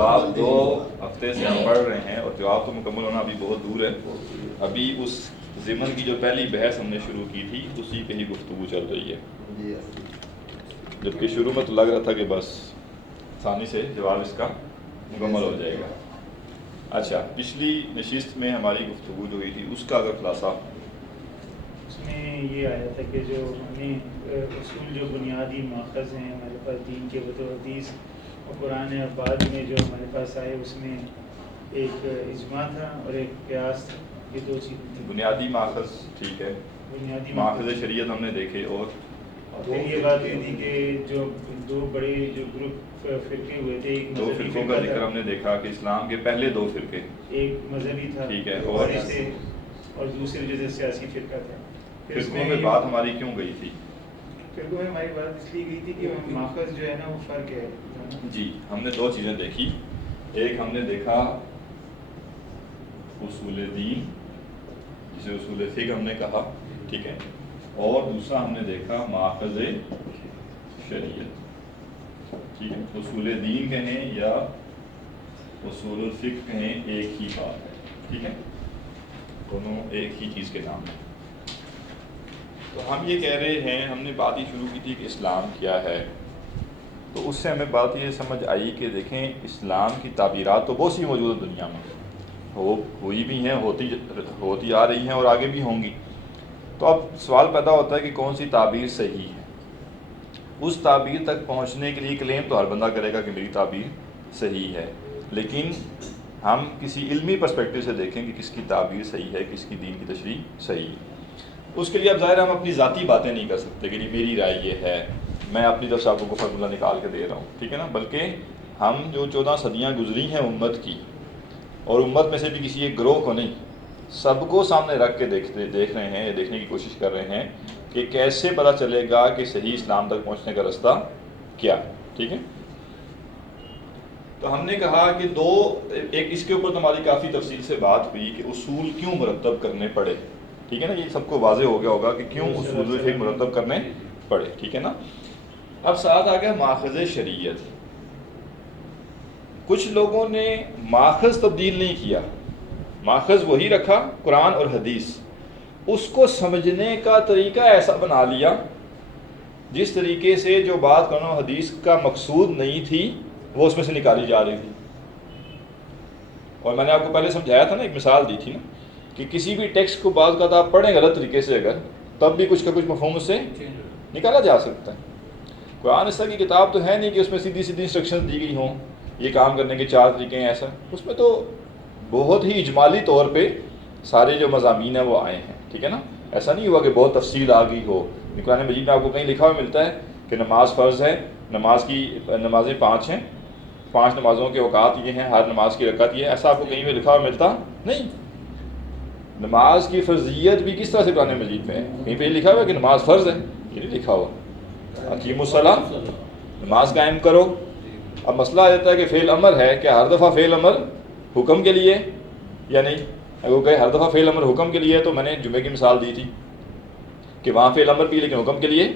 جواب 2 ہفتے سے ہم پڑھ رہے ہیں اور جواب تو مکمل ہونا ابھی بہت دور ہے. ابھی اس ضمن کی جو پہلی بحث ہم نے شروع کی تھی اسی پہ ہی گفتگو چل رہی ہے, جبکہ شروع میں تو لگ رہا تھا کہ بس آسانی سے جواب اس کا مکمل ہو جائے گا. اچھا, پچھلی نشست میں ہماری گفتگو جو ہوئی تھی اس کا اگر خلاصہ. اس میں یہ آیا تھا کہ جو ہمیں اصول جو بنیادی ماخذ ہیں ہمارے پاس دین کے وہ تو حدیث اور قرآن اور بعد میں جو ہمارے پاس آئے اس میں ایک اجماع تھا اور ایک قیاس تھا. یہ 2 چیزیں تھیں. بنیادی ماخذ ٹھیک ہے, بنیادی ماخذ شریعت ہم نے دیکھے, اور پھر یہ بات یہ تھی کہ جو 2 بڑے جو گروپ فرقے ہوئے تھے, ایک 2 فرقوں کا ذکر ہم نے دیکھا کہ اسلام کے پہلے 2 فرقے, ایک مذہبی تھا ٹھیک ہے, اور دوسرے جو سیاسی فرقہ تھا. فرقوں میں بات ہماری کیوں گئی تھی؟ فرقوں میں ہماری بات اس لیے گئی تھی کہ ماخذ جو ہے نا وہ فرق ہے. جی, ہم نے 2 چیزیں دیکھی. ایک ہم نے دیکھا اصول دین جسے اصول فقہ ہم نے کہا, ٹھیک ہے, اور دوسرا ہم نے دیکھا ماخذ شریعت. ٹھیک ہے, اصول دین کہیں یا اصول الفقہ کہیں ایک ہی بات ہے. ٹھیک ہے, دونوں ایک ہی چیز کے نام ہیں. تو ہم یہ کہہ رہے ہیں, ہم نے بات ہی شروع کی تھی کہ اسلام کیا ہے. تو اس سے ہمیں بات یہ سمجھ آئی کہ دیکھیں اسلام کی تعبیرات تو بہت سی موجود ہیں دنیا میں, ہوئی بھی ہیں, ہوتی آ رہی ہیں اور آگے بھی ہوں گی. تو اب سوال پیدا ہوتا ہے کہ کون سی تعبیر صحیح ہے. اس تعبیر تک پہنچنے کے لیے کلیم تو ہر بندہ کرے گا کہ میری تعبیر صحیح ہے, لیکن ہم کسی علمی پرسپیکٹو سے دیکھیں کہ کس کی تعبیر صحیح ہے, کس کی دین کی تشریح صحیح ہے. اس کے لیے اب ظاہر ہم اپنی ذاتی باتیں نہیں کر سکتے کہ میری رائے یہ ہے, میں اپنی طرف سے آپ کو فارمولہ نکال کے دے رہا ہوں, ٹھیک ہے نا. بلکہ ہم جو 14 صدیاں گزری ہیں امت کی, اور امت میں سے بھی کسی ایک گروہ کو نہیں, سب کو سامنے رکھ کے دیکھ رہے ہیں, یا دیکھنے کی کوشش کر رہے ہیں کہ کیسے پتہ چلے گا کہ صحیح اسلام تک پہنچنے کا رستہ کیا ہے. ٹھیک ہے, تو ہم نے کہا کہ ایک اس کے اوپر ہماری کافی تفصیل سے بات ہوئی کہ اصول کیوں مرتب کرنے پڑے. ٹھیک ہے نا, یہ سب کو واضح ہو گیا ہوگا کہ کیوں اصول فقہ مرتب کرنے پڑے. ٹھیک ہے نا. اب ساتھ آ گیا ماخذ شریعت. کچھ لوگوں نے ماخذ تبدیل نہیں کیا, ماخذ وہی رکھا قرآن اور حدیث. اس کو سمجھنے کا طریقہ ایسا بنا لیا جس طریقے سے جو بات قرآن و حدیث کا مقصود نہیں تھی وہ اس میں سے نکالی جا رہی تھی. اور میں نے آپ کو پہلے سمجھایا تھا نا, ایک مثال دی تھی نا, کہ کسی بھی ٹیکسٹ کو بعض کا آپ پڑھیں غلط طریقے سے اگر, تب بھی کچھ کا کچھ مفہوم اس سے نکالا جا سکتا ہے. قرآن اس طرح کی کتاب تو ہے نہیں کہ اس میں سیدھی انسٹرکشن دی گئی ہوں, یہ کام کرنے کے 4 طریقے ہیں ایسا. اس میں تو بہت ہی اجمالی طور پہ سارے جو مضامین ہیں وہ آئے ہیں. ٹھیک ہے نا, ایسا نہیں ہوا کہ بہت تفصیل آ گئی ہو. قرآن مجید میں آپ کو کہیں لکھا ہوا ملتا ہے کہ نماز فرض ہے, نمازیں 5 ہیں, 5 نمازوں کے اوقات یہ ہیں, ہر نماز کی رکعت یہ ہے. ایسا آپ کو کہیں پہ لکھا ہوا ملتا نہیں. نماز کی فرضیت بھی کس طرح سے قرآن مجید میں ہے, کہیں پہ یہ لکھا ہوا ہے کہ نماز فرض ہے, یہ نہیں لکھا ہوا. اقیموا الصلاۃ, نماز قائم کرو. اب مسئلہ آ جاتا ہے کہ فعل امر ہے, کہ ہر دفعہ فعل امر حکم کے لیے یا نہیں. اگر وہ کہے ہر دفعہ فعل امر حکم کے لیے ہے, تو میں نے جمعے کی مثال دی تھی کہ وہاں فعل امر بھی لیکن حکم کے لیے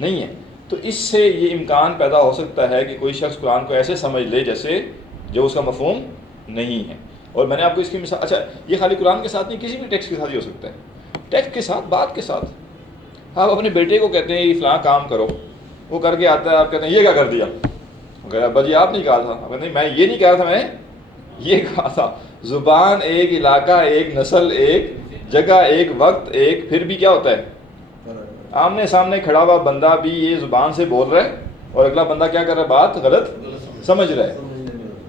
نہیں ہے. تو اس سے یہ امکان پیدا ہو سکتا ہے کہ کوئی شخص قرآن کو ایسے سمجھ لے جیسے جو اس کا مفہوم نہیں ہے. اور میں نے آپ کو اس کی مثال, اچھا یہ خالی قرآن کے ساتھ نہیں, کسی بھی ٹیکسٹ کے ساتھ ہی ہو سکتا ہے. ٹیکسٹ کے ساتھ, بات کے ساتھ. آپ اپنے بیٹے کو کہتے ہیں یہ فلاں کام کرو, وہ کر کے آتا ہے, آپ کہتے ہیں یہ کیا کر دیا, وہ کہتا ہے ابا جی آپ نہیں کہا تھا. آپ کہتے ہیں میں یہ نہیں کہا تھا, میں یہ کہا تھا. زبان ایک, علاقہ ایک, نسل ایک, جگہ ایک, وقت ایک, پھر بھی کیا ہوتا ہے آمنے سامنے کھڑا ہوا بندہ بھی یہ زبان سے بول رہا ہے اور اگلا بندہ کیا کر رہا ہے, بات غلط سمجھ رہا ہے.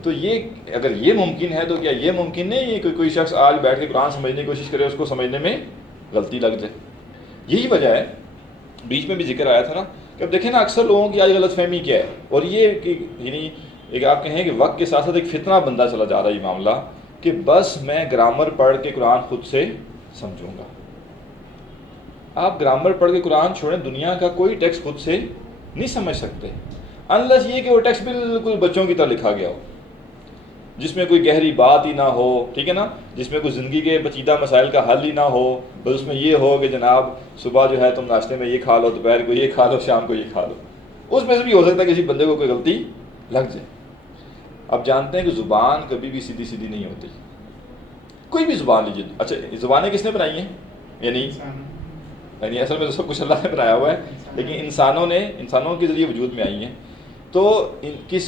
تو یہ اگر یہ ممکن ہے تو کیا یہ ممکن نہیں ہے کہ کوئی شخص آج بیٹھ کے قرآن سمجھنے کی کوشش کرے, اس کو سمجھنے میں غلطی لگ جائے. یہی وجہ ہے, بیچ میں بھی ذکر آیا تھا نا کہ اب دیکھیں نا اکثر لوگوں کی آج غلط فہمی کیا ہے, اور یہ کہ یعنی ایک آپ کہیں کہ وقت کے ساتھ ساتھ ایک فتنہ بندہ چلا جا رہا ہے یہ معاملہ, کہ بس میں گرامر پڑھ کے قرآن خود سے سمجھوں گا. آپ گرامر پڑھ کے قرآن چھوڑیں, دنیا کا کوئی ٹیکسٹ خود سے نہیں سمجھ سکتے, انلیس یہ کہ وہ ٹیکسٹ بالکل بچوں کی طرح لکھا گیا ہو, جس میں کوئی گہری بات ہی نہ ہو. ٹھیک ہے نا, جس میں کوئی زندگی کے پیچیدہ مسائل کا حل ہی نہ ہو, بس اس میں یہ ہو کہ جناب صبح جو ہے تم ناشتے میں یہ کھا لو, دوپہر کو یہ کھا لو, شام کو یہ کھا لو. اس میں سے بھی ہو سکتا ہے کسی بندے کو کوئی غلطی لگ جائے. اب جانتے ہیں کہ زبان کبھی بھی سیدھی سیدھی نہیں ہوتی. کوئی بھی زبان لیجیے. اچھا زبانیں کس نے بنائی ہیں؟ یعنی اصل میں تو سب کچھ اللہ نے بنایا ہوا ہے، لیکن انسانوں کے ذریعے وجود میں آئی ہیں. تو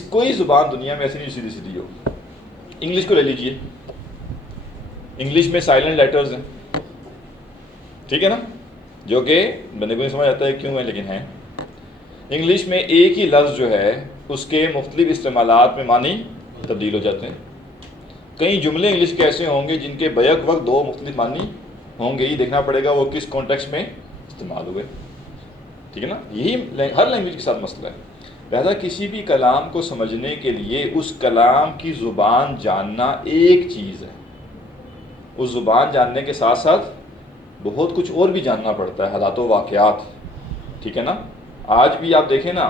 کوئی زبان دنیا میں ایسی نہیں سیدھی سیدھی ہو. انگلش کو لے لیجیے، انگلش میں سائلنٹ لیٹرز ہیں، ٹھیک ہے نا، جو کہ بندے کو نہیں سمجھ آتا ہے کیوں ہے، لیکن ہیں. انگلش میں ایک ہی لفظ جو ہے اس کے مختلف استعمالات میں معنی تبدیل ہو جاتے ہیں. کئی جملے انگلش کے ایسے ہوں گے جن کے بیک وقت دو مختلف معنی ہوں گے، یہ دیکھنا پڑے گا وہ کس کانٹیکسٹ میں استعمال ہوئے. ٹھیک ہے نا، یہی ہر لینگویج کے ساتھ مسئلہ ہے. لہذا کسی بھی کلام کو سمجھنے کے لیے اس کلام کی زبان جاننا ایک چیز ہے. اس زبان جاننے کے ساتھ ساتھ بہت کچھ اور بھی جاننا پڑتا ہے، حالات و واقعات. ٹھیک ہے نا. آج بھی آپ دیکھیں نا،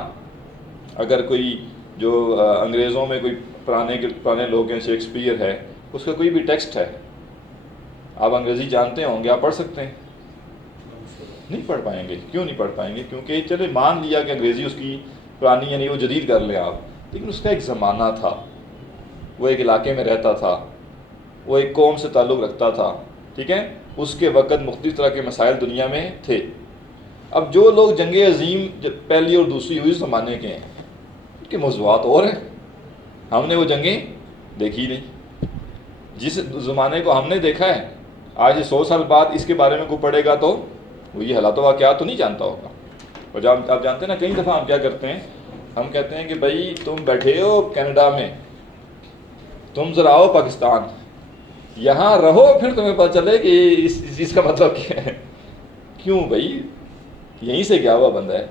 اگر کوئی جو انگریزوں میں کوئی پرانے لوگ ہیں، شیکسپیئر ہے، اس کا کوئی بھی ٹیکسٹ ہے، آپ انگریزی جانتے ہوں گے، آپ پڑھ سکتے ہیں؟ نہیں پڑھ پائیں گے. کیوں نہیں پڑھ پائیں گے؟ کیونکہ چلے مان لیا کہ انگریزی اس کی پرانی یعنی وہ جدید کر لیں آپ، لیکن اس کا ایک زمانہ تھا، وہ ایک علاقے میں رہتا تھا، وہ ایک قوم سے تعلق رکھتا تھا. ٹھیک ہے، اس کے وقت مختلف طرح کے مسائل دنیا میں تھے. اب جو لوگ جنگ عظیم پہلی اور دوسری ہوئی زمانے کے ہیں، ان کے موضوعات اور ہیں. ہم نے وہ جنگیں دیکھی نہیں. جس زمانے کو ہم نے دیکھا ہے، آج 100 سال بعد اس کے بارے میں کوئی پڑھے گا تو وہ یہ حالات و واقعات تو نہیں جانتا ہوگا. اور جب آپ جانتے ہیں نا، کئی دفعہ ہم کیا کرتے ہیں، ہم کہتے ہیں کہ بھائی تم بیٹھے ہو کینیڈا میں، تم ذرا آؤ پاکستان، یہاں رہو، پھر تمہیں پتہ چلے کہ اس چیز کا مطلب کیا ہے. کیوں بھائی، یہیں سے کیا ہوا بندہ ہے.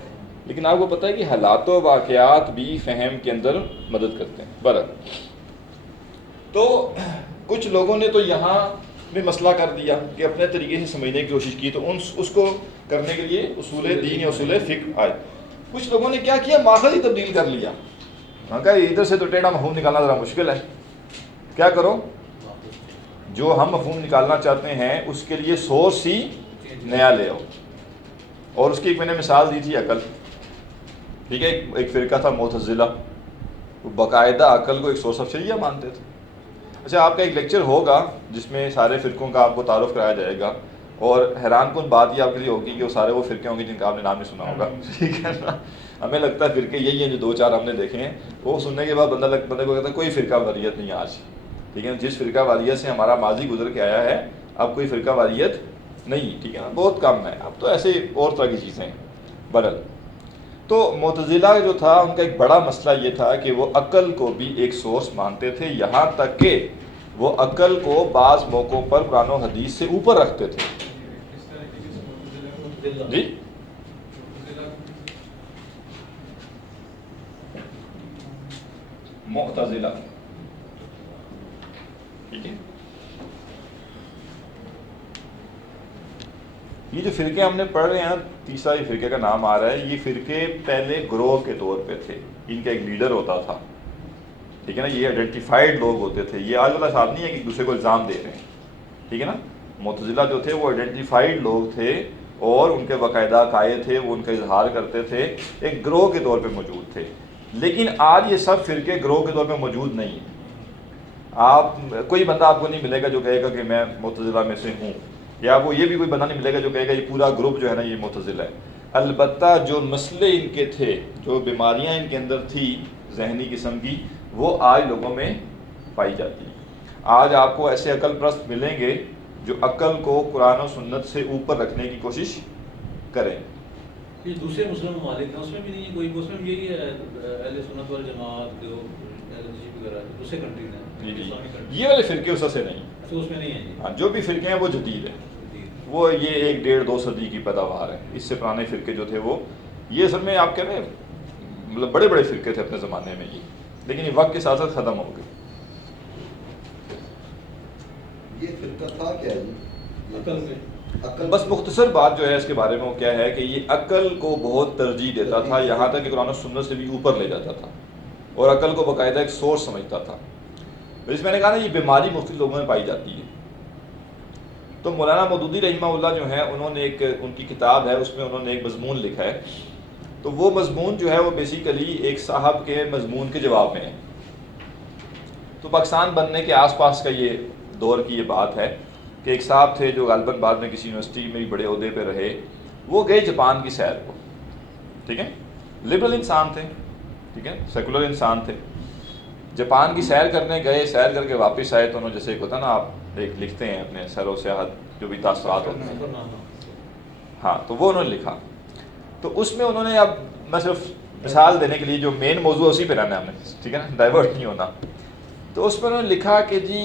لیکن آپ کو پتہ ہے کہ حالات و واقعات بھی فہم کے اندر مدد کرتے ہیں. برحق تو کچھ لوگوں نے تو یہاں میں مسئلہ کر دیا کہ اپنے طریقے سے سمجھنے کی کوشش کی، تو اس کو کرنے کے لیے اصول دین یا اصول فقہ آئے. کچھ لوگوں نے کیا کیا، ماخذ ہی تبدیل کر لیا. ہاں کہا ادھر سے تو ٹیڑھا مفہوم نکالنا ذرا مشکل ہے، کیا کرو، جو ہم مفہوم نکالنا چاہتے ہیں اس کے لیے سورس ہی نیا لے آؤ. اور اس کی ایک میں نے مثال دی تھی عقل. ٹھیک ہے، ایک فرقہ تھا معتزلہ، وہ باقاعدہ عقل کو ایک سورس آف شریعہ مانتے تھے. اچھا آپ کا ایک لیکچر ہوگا جس میں سارے فرقوں کا آپ کو تعارف کرایا جائے گا، اور حیران کن بات یہ آپ کے لیے ہوگی کہ وہ سارے وہ فرقے ہوں گے جن کا آپ نے نام نہیں سنا ہوگا. ٹھیک ہے نا. ہمیں لگتا ہے فرقے یہی ہیں جو 2-4 ہم نے دیکھے ہیں. وہ سننے کے بعد بندے کو کہتا ہے کوئی فرقہ واریت نہیں آج. ٹھیک ہے، جس فرقہ واریت سے ہمارا ماضی گزر کے آیا ہے، اب کوئی فرقہ واریت نہیں. ٹھیک ہے نا، بہت کم ہے. اب تو ایسے اور طرح کی چیزیں ہیں. بدل تو معتزلہ جو تھا، ان کا ایک بڑا مسئلہ یہ تھا کہ وہ عقل کو بھی ایک سورس مانتے تھے، یہاں تک کہ وہ عقل کو بعض موقعوں پر قرآن و حدیث سے اوپر رکھتے تھے. جی معتزلہ، ٹھیک ہے. یہ جو فرقے ہم نے پڑھ رہے ہیں، تیسرا یہ فرقے کا نام آ رہا ہے. یہ فرقے پہلے گروہ کے طور پہ تھے، ان کا ایک لیڈر ہوتا تھا. ٹھیک ہے نا، یہ آئیڈینٹیفائڈ لوگ ہوتے تھے. یہ آج والا صاحب نہیں ہے کہ ایک دوسرے کو الزام دے رہے ہیں. ٹھیک ہے نا، معتزلہ جو تھے وہ آئیڈینٹیفائڈ لوگ تھے، اور ان کے باقاعدہ عقائد تھے، وہ ان کا اظہار کرتے تھے، ایک گروہ کے طور پہ موجود تھے. لیکن آج یہ سب فرقے گروہ کے طور پہ موجود نہیں ہیں. آپ کوئی بندہ آپ کو نہیں ملے گا جو کہے گا کہ میں معتزلہ میں سے ہوں، یا وہ یہ بھی کوئی بندہ نہیں ملے گا جو کہے گا یہ پورا گروپ جو ہے نا یہ معتزلہ ہے. البتہ جو مسئلے ان کے تھے، جو بیماریاں ان کے اندر تھی ذہنی قسم کی، وہ آج لوگوں میں پائی جاتی ہیں. آج آپ کو ایسے عقل پرست ملیں گے جو عقل کو قرآن و سنت سے اوپر رکھنے کی کوشش کریں. یہ دوسرے مسلم ممالک ہیں، اس میں بھی نہیں کوئی، اس میں بھی یہی ہے اہل سنت والجماعت جو وغیرہ دوسرے کنٹریز ہیں. یہ والے فرقے اس سے نہیں، اس میں نہیں ہے. ہاں جو بھی فرقے ہیں وہ جدید ہیں، وہ یہ 1-1.5-2 صدی کی پیداوار ہے. اس سے پرانے فرقے جو تھے وہ یہ اصل میں آپ کہہ رہے ہیں مطلب بڑے بڑے فرقے تھے اپنے زمانے میں یہ، لیکن یہ وقت کے ساتھ ساتھ ختم ہو گئے. یہ فرقہ تھا کیا جی؟ عقل بس مختصر بات جو ہے اس کے بارے میں وہ کیا ہے کہ یہ عقل کو بہت ترجیح دیتا تھا، یہاں تک کہ قرآن و سنت سے بھی اوپر لے جاتا تھا، اور عقل کو باقاعدہ ایک سورس سمجھتا تھا. اس میں نے کہا نا یہ بیماری مختلف لوگوں میں پائی جاتی ہے. تو مولانا مودودی رحمہ اللہ جو ہیں، انہوں نے ایک ان کی کتاب ہے، اس میں انہوں نے ایک مضمون لکھا ہے. تو وہ مضمون جو ہے وہ بیسیکلی ایک صاحب کے مضمون کے جواب میں ہے. تو پاکستان بننے کے آس پاس کا یہ دور کی یہ بات ہے کہ ایک صاحب تھے جو غالباً بعد میں کسی یونیورسٹی میں بڑے عہدے پہ رہے، وہ گئے جاپان کی سیر کو، ٹھیک ہے، لبرل انسان تھے، ٹھیک ہے، سیکولر انسان تھے، جاپان کی سیر کرنے گئے، سیر کر کے واپس آئے تو انہوں جیسے ایک ہوتا نا، آپ ایک لکھتے ہیں اپنے سیر و سیاحت جو بھی تاثرات ہوتے ہیں، ہاں تو وہ انہوں نے لکھا، تو اس میں انہوں نے، اب میں صرف مثال دینے کے لیے جو مین موضوع ہے اسی پہ رہنا ہے ہم نے، ٹھیک ہے نا، ڈائیورٹ نہیں ہونا، تو اس پہ انہوں نے لکھا کہ جی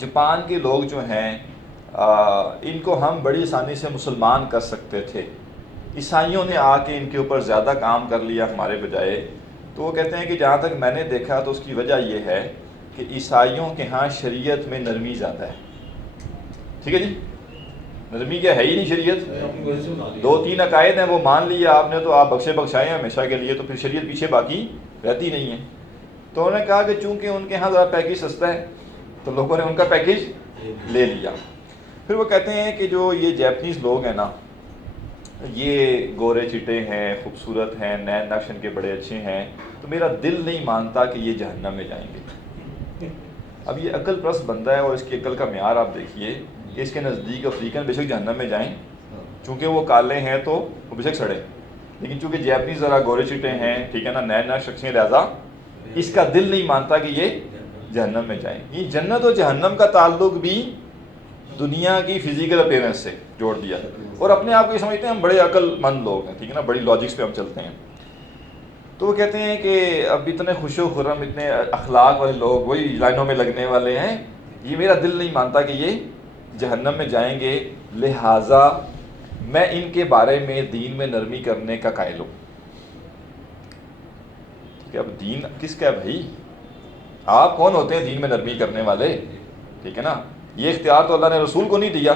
جاپان کے لوگ جو ہیں ان کو ہم بڑی آسانی سے مسلمان کر سکتے تھے، عیسائیوں نے آ کے ان کے اوپر زیادہ کام کر لیا ہمارے بجائے، تو وہ کہتے ہیں کہ جہاں تک میں نے دیکھا تو اس کی وجہ یہ ہے کہ عیسائیوں کے ہاں شریعت میں نرمی زیادہ ہے، ٹھیک ہے جی، نرمی کیا ہے ہی نہیں شریعت، 2-3 عقائد ہیں وہ مان لیا آپ نے تو آپ بخشے بخشائے ہیں ہمیشہ کے لیے، تو پھر شریعت پیچھے باقی رہتی نہیں ہے۔ تو انہوں نے کہا کہ چونکہ ان کے ہاں ذرا پیکیج سستا ہے تو لوگوں نے ان کا پیکیج لے لیا۔ پھر وہ کہتے ہیں کہ جو یہ جیپنیز لوگ ہیں نا، یہ گورے چٹے ہیں، خوبصورت ہیں، نین نقش ان کے بڑے اچھے ہیں، تو میرا دل نہیں مانتا کہ یہ جہنم میں جائیں گے۔ اب یہ عقل پرست بندہ ہے اور اس کی عقل کا معیار آپ دیکھیے کہ اس کے نزدیک افریقن بے شک جہنم میں جائیں، چونکہ وہ کالے ہیں تو وہ بے شک سڑے، لیکن چونکہ جیپنیز ذرا گورے چٹے ہیں، ٹھیک ہے نا، نین نقش شخص ہیں، لہٰذا اس کا دل نہیں مانتا کہ یہ جہنم میں جائیں۔ یہ جنت و جہنم کا تعلق بھی دنیا کی فزیکل اپیرنس سے جوڑ دیا، اور اپنے آپ کو یہ سمجھتے ہیں ہم بڑے عقل مند لوگ ہیں، ٹھیک ہے نا، بڑی لاجکس پہ ہم چلتے ہیں۔ تو وہ کہتے ہیں کہ اب اتنے خوش و خرم، اتنے اخلاق والے لوگ، وہی لائنوں میں لگنے والے ہیں، یہ میرا دل نہیں مانتا کہ یہ جہنم میں جائیں گے، لہٰذا میں ان کے بارے میں دین میں نرمی کرنے کا قائل ہوں۔ ٹھیک ہے، اب دین کس کا ہے بھائی؟ آپ کون ہوتے ہیں دین میں نرمی کرنے والے؟ ٹھیک ہے نا، یہ اختیار تو اللہ نے رسول کو نہیں دیا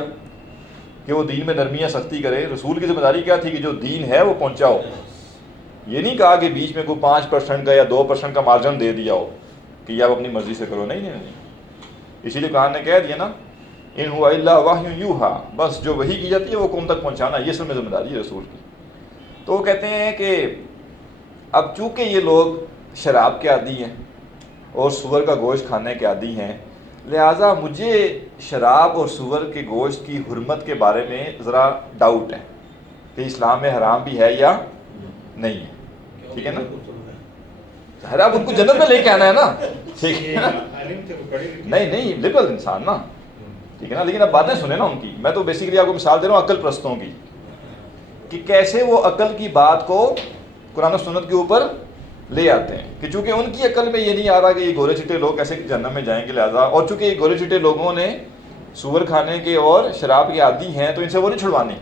کہ وہ دین میں نرمی یا سختی کرے۔ رسول کی ذمہ داری کیا تھی کہ جو دین ہے وہ پہنچاؤ، یہ نہیں کہا کہ بیچ میں کوئی 5% کا یا 2% کا مارجن دے دیا ہو کہ یہ آپ اپنی مرضی سے کرو، نہیں۔ اسی لیے قرآن نے کہہ دیا نا، ان ہوا الا وحی یوحیٰ، بس جو وحی کی جاتی ہے وہ قوم تک پہنچانا، یہ سب میں ذمہ داری ہے رسول کی۔ تو وہ کہتے ہیں کہ اب چونکہ یہ لوگ شراب کے عادی ہیں اور سور کا گوشت کھانے کے عادی ہیں، لہٰذا مجھے شراب اور سور کے گوشت کی حرمت کے بارے میں ذرا ڈاؤٹ ہے کہ اسلام میں حرام بھی ہے یا نہیں ہے، ٹھیک ہے نا، اب ان کو جنت میں لے کے آنا ہے نا، ٹھیک ہے نا، نہیں لبرل انسان نا، ٹھیک ہے نا، لیکن اب باتیں سنیں نا ان کی، میں تو بیسیکلی آپ کو مثال دے رہا ہوں عقل پرستوں کی، کہ کیسے وہ عقل کی بات کو قرآن و سنت کے اوپر لے آتے ہیں، کہ چونکہ ان کی عقل میں یہ نہیں آ رہا کہ یہ گورے چٹے لوگ کیسے جہنم میں جائیں گے، لہٰذا، اور چونکہ یہ گورے چٹے لوگوں نے سور کھانے کے اور شراب کے عادی ہیں تو ان سے وہ نہیں چھڑوانی،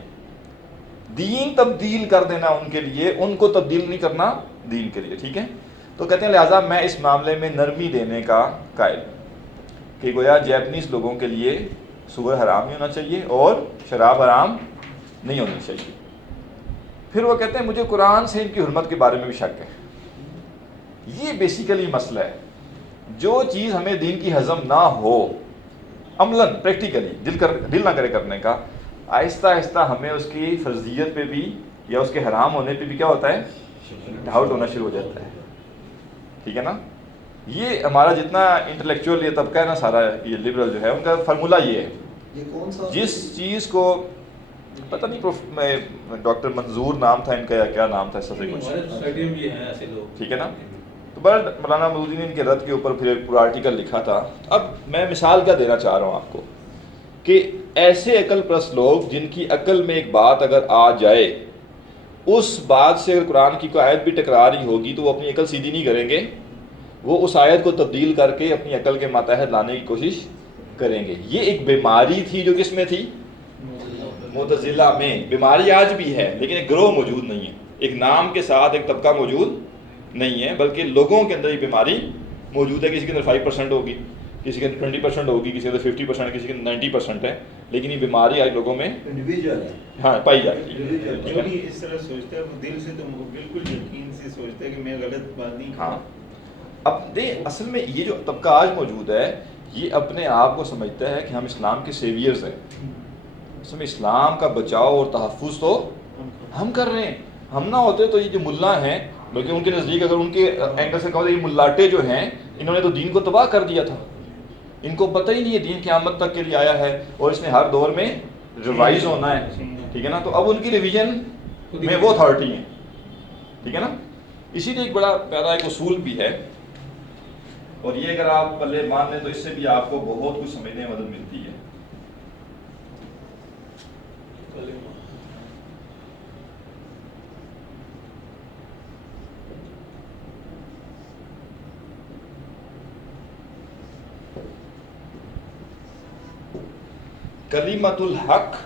دین تبدیل کر دینا ان کے لیے، ان کو تبدیل نہیں کرنا دین کے لیے، ٹھیک ہے۔ تو کہتے ہیں لہٰذا میں اس معاملے میں نرمی دینے کا قائل ہوں کہ گویا جیپنیز لوگوں کے لیے سور حرام نہیں ہونا چاہیے اور شراب حرام نہیں ہونی چاہیے۔ پھر وہ کہتے ہیں مجھے قرآن سے ان کی حرمت کے بارے میں بھی شک ہے۔ یہ بیسیکلی مسئلہ ہے، جو چیز ہمیں دین کی ہضم نہ ہو عملاً پریکٹیکلی دل نہ کرے کرنے کا، آہستہ آہستہ ہمیں اس کی فرضیت پہ بھی یا اس کے حرام ہونے پہ بھی کیا ہوتا ہے، ڈاؤٹ ہونا شروع ہو جاتا ہے، ٹھیک ہے نا۔ یہ ہمارا جتنا انٹلیکچوئل یہ طبقہ ہے نا سارا، یہ لبرل جو ہے، ان کا فارمولہ یہ ہے، یہ کون سا جس چیز کو پتہ نہیں ڈاکٹر منظور نام تھا ان کا یا کیا نام تھا اس سے کچھ، ٹھیک ہے نا، تو بڑا مولانا مودودی نے ان کے رد کے اوپر پھر ایک پورا آرٹیکل لکھا تھا۔ اب میں مثال کیا دینا چاہ رہا ہوں آپ کو کہ ایسے عقل پرست لوگ جن کی عقل میں ایک بات اگر آ جائے، اس بات سے اگر قرآن کی کوئی آیت بھی ٹکرا رہی ہوگی تو وہ اپنی عقل سیدھی نہیں کریں گے، وہ اس آیت کو تبدیل کر کے اپنی عقل کے ماتحت لانے کی کوشش کریں گے۔ یہ ایک بیماری تھی جو کس میں تھی، معتزلہ میں، بیماری آج بھی ہے لیکن ایک گروہ موجود نہیں ہے، ایک نام کے ساتھ ایک طبقہ موجود نہیں ہے، بلکہ لوگوں کے اندر یہ بیماری موجود ہے۔ کسی کے اندر 5% ہوگی، کسی کے اندر 20% ہوگی، کسی کے اندر 50%، کسی کے اندر 90% ہے، لیکن یہ بیماری آج لوگوں میں انڈیویجول ہے، ہاں پائی جاتی ہے۔ جو بھی اس طرح سوچتا ہے وہ دل سے تو بالکل یقین سے سوچتا ہے کہ میں غلط بات نہیں ہاں، اب اصل میں یہ جو طبقہ آج موجود ہے یہ اپنے آپ کو سمجھتا ہے کہ ہم اسلام کے سیویئرز ہیں، اس میں اسلام کا بچاؤ اور تحفظ تو ہم کر رہے ہیں، ہم نہ ہوتے تو یہ جو ملا ہیں، بلکہ ان کے نزدیک اگر ان کے اینگل سے کہو تو یہ ملاٹے جو ہیں انہوں نے تو دین کو تباہ کر دیا تھا، ان کو پتہ ہی نہیں ہے دین قیامت تک کے لیے آیا ہے اور اس نے ہر دور میں ریوائز ہونا ہے، ٹھیک ہے نا. تو اب ان کی ریویژن میں وہ اتھارٹی ہیں، ٹھیک ہے نا. اسی لیے ایک بڑا پیارا ایک اصول بھی ہے، اور یہ اگر آپ پلے مان لیں تو اس سے بھی آپ کو بہت کچھ سمجھنے میں مدد ملتی ہے. کلمۃ الحق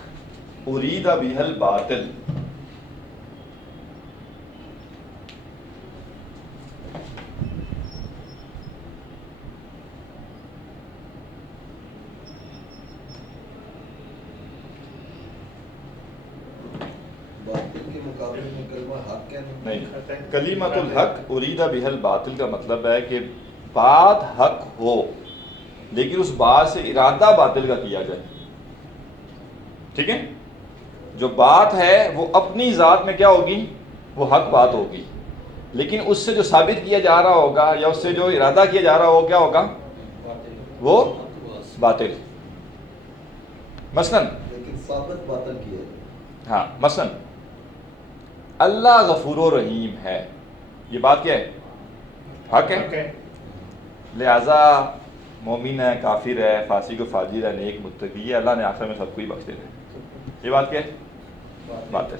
ارید بها الباطل. باطل کے مقابلے میں کلمہ حق کیا نہیں، کلمۃ الحق ارید بها الباطل کا مطلب ہے کہ بات حق ہو لیکن اس بات سے ارادہ باطل کا کیا جائے، ٹھیک ہے. جو بات ہے وہ اپنی ذات میں کیا ہوگی، وہ حق بات ہوگی، لیکن اس سے جو ثابت کیا جا رہا ہوگا یا اس سے جو ارادہ کیا جا رہا ہوگا کیا ہوگا، وہ باطل. مثلا لیکن ثابت باطل کیا ہے. ہاں، مثلا اللہ غفور و رحیم ہے، یہ بات کیا ہے، حق ہے. لہذا مومن ہے، کافر ہے، فاسق و فاجر ہے، نیک متقی ہے، اللہ نے آخر میں سب کو ہی بخش دینا ہے، یہ بات کیا ہے، بات ہے.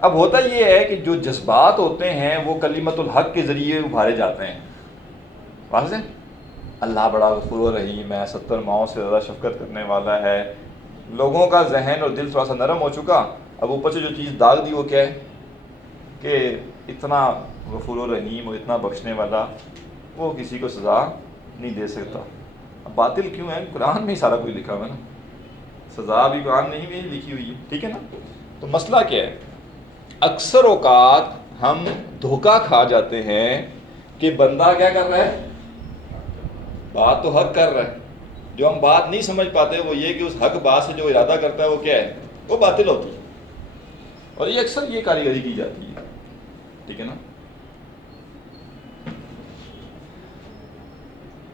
اب ہوتا یہ ہے کہ جو جذبات ہوتے ہیں وہ کلمۃ الحق کے ذریعے ابھارے جاتے ہیں. واضح، اللہ بڑا غفور و رحیم ہے، 70 ماؤں سے زیادہ شفقت کرنے والا ہے. لوگوں کا ذہن اور دل تھوڑا سا نرم ہو چکا، اب اوپر سے جو چیز داغ دی وہ کیا ہے کہ اتنا غفور و رحیم اور اتنا بخشنے والا وہ کسی کو سزا نہیں دے سکتا. اب باطل کیوں ہے، قرآن میں ہی سارا کچھ لکھا ہوا ہے نا، سزا بھی قرآن میں ہی لکھی ہوئی ہے، ٹھیک ہے نا. تو مسئلہ کیا ہے، اکثر اوقات ہم دھوکہ کھا جاتے ہیں کہ بندہ کیا کر رہا ہے، بات تو حق کر رہا ہے، جو ہم بات نہیں سمجھ پاتے وہ یہ کہ اس حق بات سے جو ارادہ کرتا ہے وہ کیا ہے، وہ باطل ہوتی ہے. اور یہ اکثر یہ کاریگری کی جاتی ہے، ٹھیک ہے نا.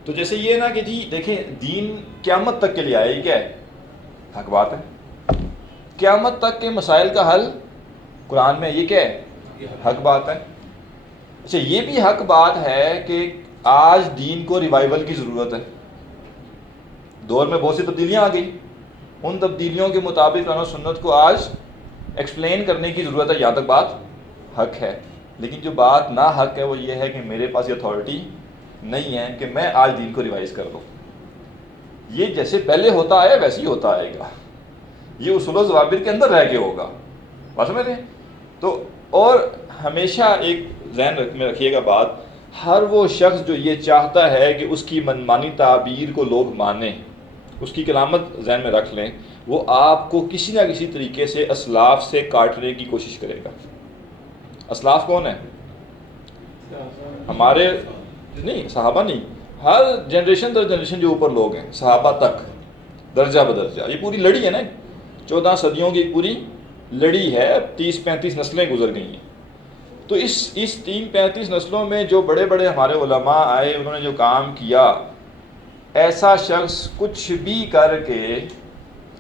تو جیسے یہ نا کہ جی دیکھیں دین قیامت تک کے لیے آیا، یہ کیا ہے، حق بات ہے. قیامت تک کے مسائل کا حل قرآن میں، یہ کیا ہے، حق بات ہے. اچھا یہ بھی حق بات ہے کہ آج دین کو ریوائول کی ضرورت ہے، دور میں بہت سی تبدیلیاں آ گئی، ان تبدیلیوں کے مطابق قرآن و سنت کو آج ایکسپلین کرنے کی ضرورت ہے، یہاں تک بات حق ہے. لیکن جو بات نا حق ہے وہ یہ ہے کہ میرے پاس یہ اتھارٹی نہیں ہے کہ میں آج دین کو ریوائز کر لوں. یہ جیسے پہلے ہوتا آیا ویسے ہی ہوتا آئے گا، یہ اصول و ضوابط کے اندر رہ کے ہوگا، بات سمجھ رہے ہیں. تو اور ہمیشہ ایک ذہن میں رکھیے گا بات، ہر وہ شخص جو یہ چاہتا ہے کہ اس کی منمانی تعبیر کو لوگ مانیں، اس کی علامت ذہن میں رکھ لیں، وہ آپ کو کسی نہ کسی طریقے سے اسلاف سے کاٹنے کی کوشش کرے گا. اسلاف کون ہے، ہمارے نہیں، صحابہ نہیں، ہر جنریشن در جنریشن جو اوپر لوگ ہیں صحابہ تک درجہ بدرجہ، یہ پوری لڑی ہے نا، 14 صدیوں کی پوری لڑی ہے، 30-35 نسلیں گزر گئی ہیں. تو اس 30-35 نسلوں میں جو بڑے بڑے ہمارے علماء آئے، انہوں نے جو کام کیا، ایسا شخص کچھ بھی کر کے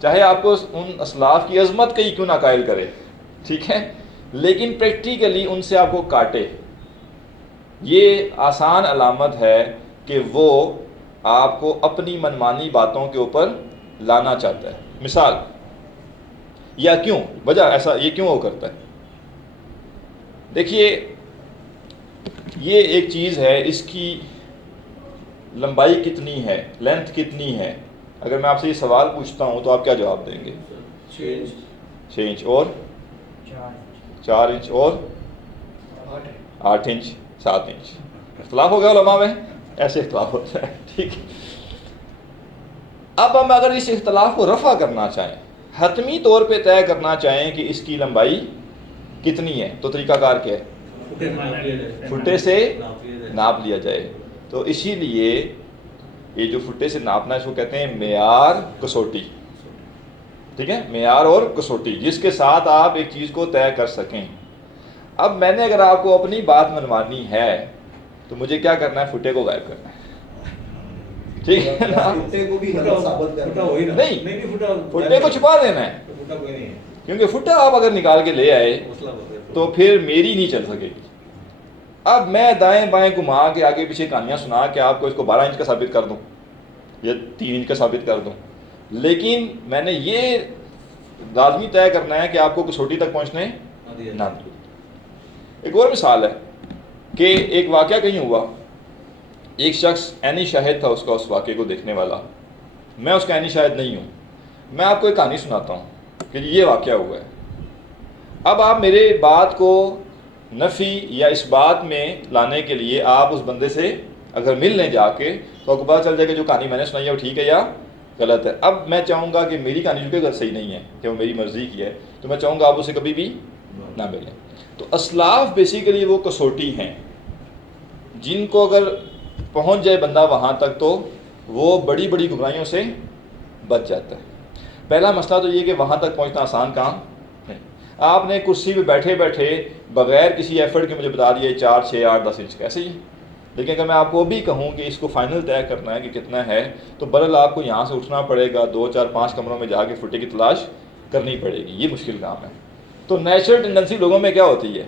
چاہے آپ کو ان اسلاف کی عظمت کا ہی کیوں نہ قائل کرے، ٹھیک ہے، لیکن پریکٹیکلی ان سے آپ کو کاٹے، یہ آسان علامت ہے کہ وہ آپ کو اپنی منمانی باتوں کے اوپر لانا چاہتا ہے. مثال، یا کیوں وجہ ایسا یہ کیوں وہ کرتا ہے، دیکھیے یہ ایک چیز ہے، اس کی لمبائی کتنی ہے، لینتھ کتنی ہے. اگر میں آپ سے یہ سوال پوچھتا ہوں تو آپ کیا جواب دیں گے، 6 انچ اور 4 انچ اور 8 انچ 7 انچ. اختلاف ہو گیا علماء میں، ایسے اختلاف ہوتا ہے، ٹھیک ہے. اب ہم اگر اس اختلاف کو رفع کرنا چاہیں، حتمی طور پہ طے کرنا چاہیں کہ اس کی لمبائی کتنی ہے، تو طریقہ کار کیا ہے، فٹے سے ناپ لیا جائے. تو اسی لیے یہ جو فٹے سے ناپنا ہے اس کو کہتے ہیں معیار کسوٹی، ٹھیک ہے، معیار اور کسوٹی جس کے ساتھ آپ ایک چیز کو طے کر سکیں. اب میں نے اگر آپ کو اپنی بات منوانی ہے تو مجھے کیا کرنا ہے؟ فٹے کو غائب کرنا ہے، ٹھیک ہے نا؟ فٹے کو بھی غلط ثابت کرنا ہے۔ نہیں، فٹے کو چھپا دینا ہے، کیونکہ فٹا آپ اگر نکال کے لے آئے تو پھر میری نہیں چل سکے گی۔ اب میں دائیں بائیں گھما کے آگے پیچھے کہانیاں سنا کے آپ کو اس کو 12 انچ کا ثابت کر دوں یا 3 انچ کا ثابت کر دوں، لیکن میں نے یہ لازمی طے کرنا ہے کہ آپ کو کسوٹی تک پہنچنے نہ دوں۔ ایک اور مثال ہے کہ ایک واقعہ کہیں ہوا، ایک شخص عینی شاہد تھا اس کا، اس واقعے کو دیکھنے والا، میں اس کا عینی شاہد نہیں ہوں، میں آپ کو ایک کہانی سناتا ہوں کہ یہ واقعہ ہوا ہے۔ اب آپ میرے بات کو نفی یا اس بات میں لانے کے لیے آپ اس بندے سے اگر مل لیں جا کے تو آپ کو پتہ چل جائے کہ جو کہانی میں نے سنائی ہے وہ ٹھیک ہے یا غلط ہے۔ اب میں چاہوں گا کہ میری کہانی جو کہ اگر صحیح نہیں ہے کہ وہ میری مرضی کی ہے تو میں چاہوں گا آپ اسے کبھی بھی نہ ملیں۔ تو اسلاف بیسیکلی وہ کسوٹی ہیں جن کو اگر پہنچ جائے بندہ وہاں تک تو وہ بڑی بڑی گمراہیوں سے بچ جاتا ہے۔ پہلا مسئلہ تو یہ کہ وہاں تک پہنچنا آسان کام نہیں۔ آپ نے کرسی پہ بیٹھے بیٹھے بغیر کسی ایفرٹ کے مجھے بتا دیا 4 6 8 10 انچ کیسے ہی، لیکن اگر میں آپ کو بھی کہوں کہ اس کو فائنل طے کرنا ہے کہ کتنا ہے تو برل آپ کو یہاں سے اٹھنا پڑے گا، 2 4 5 کمروں میں جا کے فٹے کی تلاش کرنی پڑے گی، یہ مشکل کام ہے۔ تو نیچرل ٹینڈنسی لوگوں میں کیا ہوتی ہے؟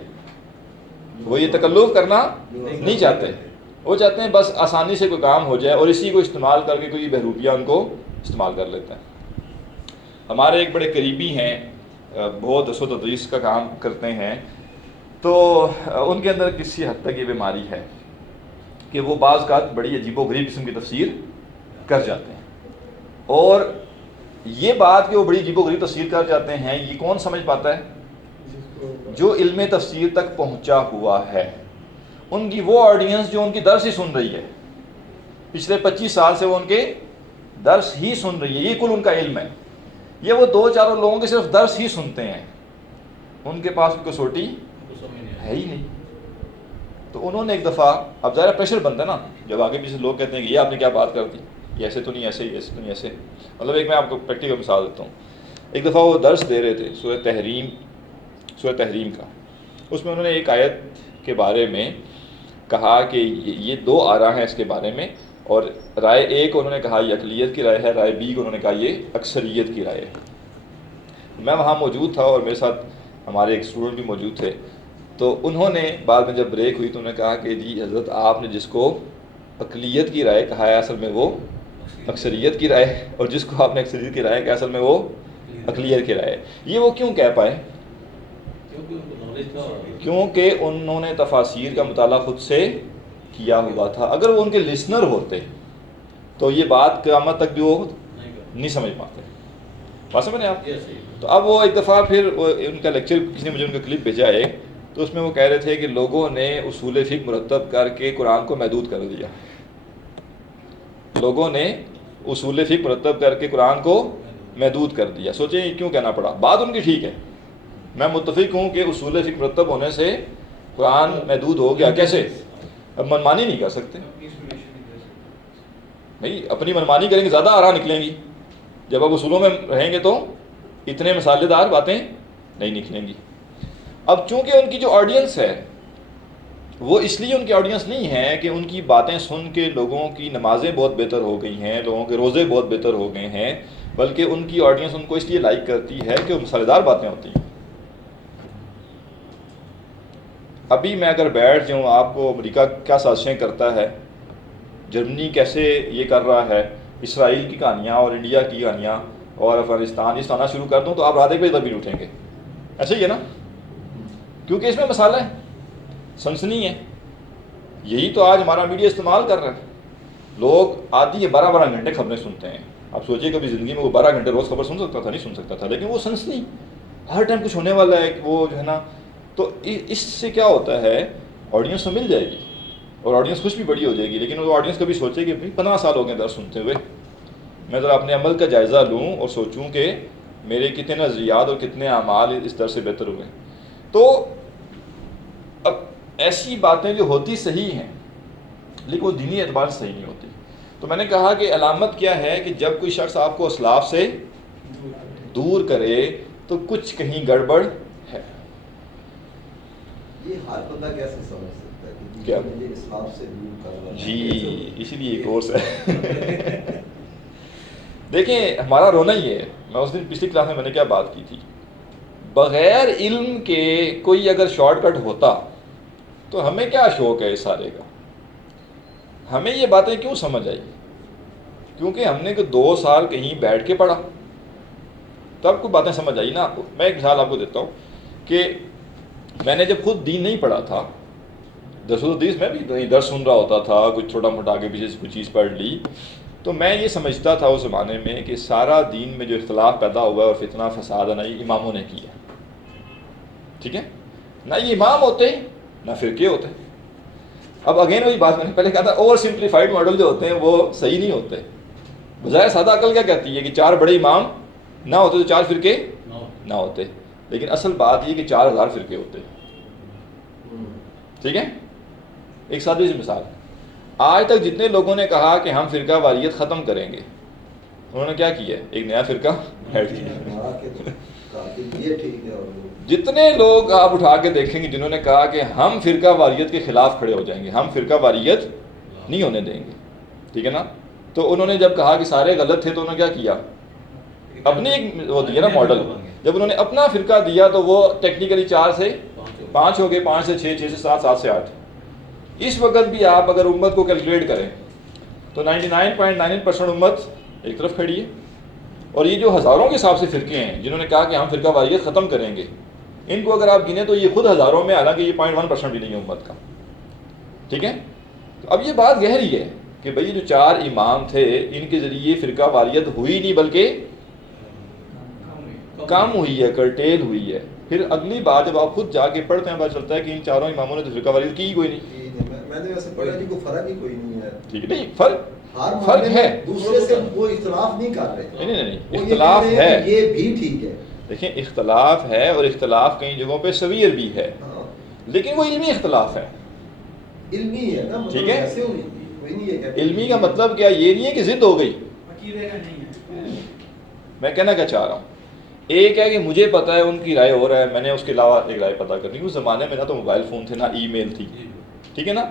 وہ یہ تکلف کرنا نہیں چاہتے، وہ چاہتے ہیں بس آسانی سے کوئی کام ہو جائے اور اسی کو استعمال کر کے کوئی بہروپیہ ان کو استعمال کر لیتے ہیں۔ ہمارے ایک بڑے قریبی ہیں، بہت درس و تدریس کا کام کرتے ہیں، تو ان کے اندر کسی حد تک یہ بیماری ہے کہ وہ بعض اوقات بڑی عجیب و غریب قسم کی تفسیر کر جاتے ہیں، اور یہ بات کہ وہ بڑی عجیب و غریب تفسیر کر جاتے ہیں یہ کون سمجھ پاتا ہے؟ جو علم تفسیر تک پہنچا ہوا ہے، ان کی وہ آڈینس جو ان کی درس ہی سن رہی ہے، پچھلے 25 سال سے وہ ان کے درس ہی سن رہی ہے، یہ کل ان کا علم ہے۔ یہ وہ 2 4 لوگوں کے صرف درس ہی سنتے ہیں، ان کے پاس کوئی کسوٹی ہے ہی نہیں۔ تو انہوں نے ایک دفعہ، اب ظاہر پریشر بنتا ہے نا جب آگے پیچھے لوگ کہتے ہیں کہ یہ آپ نے کیا بات کر دی، یہ ایسے تو نہیں، ایسے ایسے تو نہیں ایسے، مطلب ایک میں آپ کو پریکٹیکل مثال دیتا ہوں۔ ایک دفعہ وہ درس دے رہے تھے سورہ تحریم کا، اس میں انہوں نے ایک آیت کے بارے میں کہا کہ یہ 2 آراء ہیں اس کے بارے میں، اور رائے اے کو انہوں نے کہا یہ اقلیت کی رائے ہے، رائے بی کو انہوں نے کہا یہ اکثریت کی رائے ہے۔ میں وہاں موجود تھا اور میرے ساتھ ہمارے ایک اسٹوڈنٹ بھی موجود تھے، تو انہوں نے بعد میں جب بریک ہوئی تو انہوں نے کہا کہ جی حضرت آپ نے جس کو اقلیت کی رائے کہا ہے اصل میں وہ اکثریت کی رائے ہے، اور جس کو آپ نے اکثریت کی رائے کہا اصل میں وہ اقلیت کی رائے ہے۔ یہ وہ کیوں کہہ پائے؟ کیونکہ انہوں نے تفاسیر کا مطالعہ خود سے کیا ہوا تھا۔ اگر وہ ان کے لسنر ہوتے تو یہ بات قیامت تک بھی وہ نہیں سمجھ پاتے۔ بات سمجھیں آپ؟ تو اب وہ ایک دفعہ پھر ان کا لیکچر کسی نے مجھے ان کا کلپ بھیجا ہے، تو اس میں وہ کہہ رہے تھے کہ لوگوں نے اصول فقہ مرتب کر کے قرآن کو محدود کر دیا، لوگوں نے اصول فقہ مرتب کر کے قرآن کو محدود کر دیا۔ سوچیں یہ کیوں کہنا پڑا؟ بات ان کی ٹھیک ہے، میں متفق ہوں کہ اصول فقہ مرتب ہونے سے قرآن محدود ہو گیا۔ کیسے؟ اب منمانی نہیں کر سکتے، نہیں اپنی منمانی کریں گے زیادہ آراء نکلیں گی، جب آپ اصولوں میں رہیں گے تو اتنے مسالے دار باتیں نہیں نکلیں گی۔ اب چونکہ ان کی جو آڈینس ہے وہ اس لیے ان کی آڈینس نہیں ہے کہ ان کی باتیں سن کے لوگوں کی نمازیں بہت بہتر ہو گئی ہیں، لوگوں کے روزے بہت بہتر ہو گئے ہیں، بلکہ ان کی آڈینس ان کو اس لیے لائک کرتی ہے کہ وہ مسالے دار باتیں ہوتی ہیں۔ ابھی میں اگر بیٹھ جاؤں آپ کو امریکہ کیا سازشیں کرتا ہے، جرمنی کیسے یہ کر رہا ہے، اسرائیل کی کہانیاں اور انڈیا کی کہانیاں اور افغانستان یہ سنانا شروع کر دوں تو آپ رات 1 بجے تک بھی نہیں اٹھیں گے، ایسے ہی ہے نا؟ کیونکہ اس میں مسالہ ہے، سنسنی ہے۔ یہی تو آج ہمارا میڈیا استعمال کر رہا ہے۔ لوگ آدھی یا 12 گھنٹے خبریں سنتے ہیں۔ آپ سوچیے کبھی زندگی میں وہ 12 گھنٹے روز خبر سن سکتا تھا؟ نہیں سن سکتا تھا، لیکن وہ سنسنی ہر ٹائم کچھ ہونے والا ہے وہ جو ہے نا۔ تو اس سے کیا ہوتا ہے، آڈینس تو مل جائے گی اور آڈینس کچھ بھی بڑی ہو جائے گی، لیکن وہ آڈینس کبھی سوچے کہ 15 سال ہو گئے درس سنتے ہوئے، میں ذرا اپنے عمل کا جائزہ لوں اور سوچوں کہ میرے کتنے نظریات اور کتنے اعمال اس در سے بہتر ہوئے۔ تو اب ایسی باتیں جو ہوتی صحیح ہیں لیکن وہ دینی اعتبار سے صحیح نہیں ہوتی۔ تو میں نے کہا کہ علامت کیا ہے کہ جب کوئی شخص آپ کو اسلاف سے دور کرے تو کچھ کہیں گڑبڑ ہے۔ یہ ہر بندہ کیسے سمجھ سکتا ہے کہ کیا؟ مجھے اسلام سے دور کر رہا ہے؟ جی اسی لیے کورس ہے. دیکھیں ہمارا رونا ہی ہے. میں اس دن پچھلی کلاس میں نے کیا بات کی تھی, بغیر علم کے کوئی اگر شارٹ کٹ ہوتا تو ہمیں کیا شوق ہے اس سارے کا. ہمیں یہ باتیں کیوں سمجھ آئی؟ کیونکہ ہم نے 2 سال کہیں بیٹھ کے پڑھا, تب کوئی باتیں سمجھ آئی نا. میں ایک مثال آپ کو دیتا ہوں کہ میں نے جب خود دین نہیں پڑھا تھا, درس الحدیث میں بھی درس سن رہا ہوتا تھا, کچھ چھوٹا موٹا آگے پیچھے سے کوئی چیز پڑھ لی, تو میں یہ سمجھتا تھا اس زمانے میں کہ سارا دین میں جو اختلاف پیدا ہوا ہے اور فتنہ فساد ہے نا یہ اماموں نے کیا. ٹھیک ہے, نہ یہ امام ہوتے نہ فرقے ہوتے. اب اگین وہی بات میں نے پہلے کہا تھا, اوور سمپلیفائڈ ماڈل جو ہوتے ہیں وہ صحیح نہیں ہوتے. بظاہر سادہ عقل کیا کہتی ہے کہ 4 بڑے امام نہ ہوتے تو 4 فرقے نہ ہوتے, لیکن اصل بات یہ کہ 4000 فرقے ہوتے. ٹھیک ہے, ایک سادی سی مثال, آج تک جتنے لوگوں نے کہا کہ ہم فرقہ واریت ختم کریں گے, انہوں نے کیا کیا؟ ایک نیا فرقہ ایڈ کیا. یہ ٹھیک ہے. اور جتنے لوگ آپ اٹھا کے دیکھیں گے جنہوں نے کہا کہ ہم فرقہ واریت کے خلاف کھڑے ہو جائیں گے, ہم فرقہ واریت نہیں ہونے دیں گے, ٹھیک ہے نا, تو انہوں نے جب کہا کہ سارے غلط تھے تو انہوں نے کیا کیا؟ اپنی ایک وہ دیا نا ماڈل. جب انہوں نے اپنا فرقہ دیا تو وہ ٹیکنیکلی 4 سے 5 ہو گئے, 5 سے 6, 6 سے 7, 7 سے 8. اس وقت بھی آپ اگر امت کو کیلکولیٹ کریں تو 99.99% امت ایک طرف کھڑی ہے, اور یہ جو ہزاروں کے حساب سے فرقے ہیں جنہوں نے کہا کہ ہم فرقہ واریت ختم کریں گے, ان کو اگر آپ گنیں تو یہ خود ہزاروں میں, حالانکہ یہ 0.1% بھی نہیں ہے امت کا. ٹھیک ہے, تو اب یہ بات گہری ہے کہ بھئی جو 4 امام تھے ان کے ذریعے فرقہ واریت ہوئی نہیں بلکہ کم ہوئی ہے, کرٹیل ہوئی ہے. پھر اگلی بات جب آپ خود جا کے پڑھتے ہیں پتہ چلتا ہے کہ ان 4 اماموں نے تو فرقہ واریت کی کوئی نہیں. میں نے ویسے پڑھا کہ کوئی فرق ہی کوئی نہیں ہے. ٹھیک ہے, نہیں فرق ہے, دوسرے سے وہ اختلاف نہیں کر رہے. نہیں اختلاف ہے, یہ بھی ٹھیک ہے. دیکھیں اختلاف ہے, اور اختلاف کئی جگہوں پہ سویر بھی ہے, لیکن وہ علمی اختلاف ہے. علمی ہے نا, ٹھیک ہے, ایسے کوئی نہیں ہے. علمی کا مطلب کیا یہ نہیں ہے کہ ضد ہو گئی. عقیدے کا نہیں ہے. میں کہنا کیا چاہ رہا ہوں, ایک ہے کہ مجھے پتہ ہے ان کی رائے ہو رہا ہے, میں نے اس کے علاوہ ایک رائے پتہ کرنی. اس زمانے میں نہ تو موبائل فون تھے نہ ای میل تھی, ٹھیک ہے نا.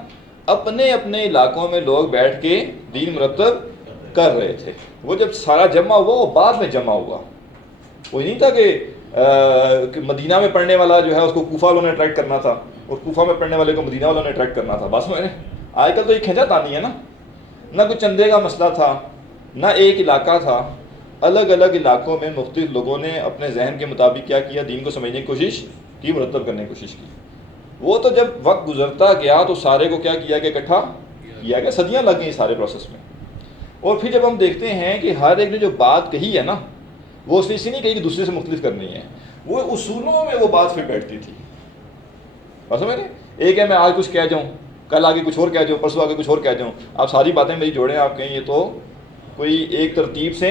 اپنے اپنے علاقوں میں لوگ بیٹھ کے دین مرتب کر رہے تھے. وہ جب سارا جمع ہوا وہ بعد میں جمع ہوا, وہ نہیں تھا کہ مدینہ میں پڑھنے والا جو ہے اس کو کوفہ والوں نے اٹریکٹ کرنا تھا, اور کوفہ میں پڑھنے والے کو مدینہ والوں نے اٹریکٹ کرنا تھا. بس میں نے آج کل تو یہ کھینچا تانی ہے نا, نہ کوئی چندے کا مسئلہ تھا, نہ ایک علاقہ تھا. الگ الگ علاقوں میں مختلف لوگوں نے اپنے ذہن کے مطابق کیا کیا, دین کو سمجھنے کی کوشش کی, مرتب کرنے کی کوشش کی. وہ تو جب وقت گزرتا گیا تو سارے کو کیا کیا گیا, اکٹھا کیا گیا. صدیاں لگ گئیں سارے پروسیس میں. اور پھر جب ہم دیکھتے ہیں کہ ہر ایک نے جو بات کہی ہے نا, وہ اس لیے نہیں کہی کہ دوسرے سے مختلف کرنی ہے, وہ اصولوں میں وہ بات پھر بیٹھتی تھی. بس میں نے ایک ہے میں آج کچھ کہہ جاؤں, کل آگے کچھ اور کہہ جاؤں, پرسوں آگے کچھ اور کہہ جاؤں, آپ ساری باتیں میری جوڑیں آپ کہیں, یہ تو کوئی ایک ترتیب سے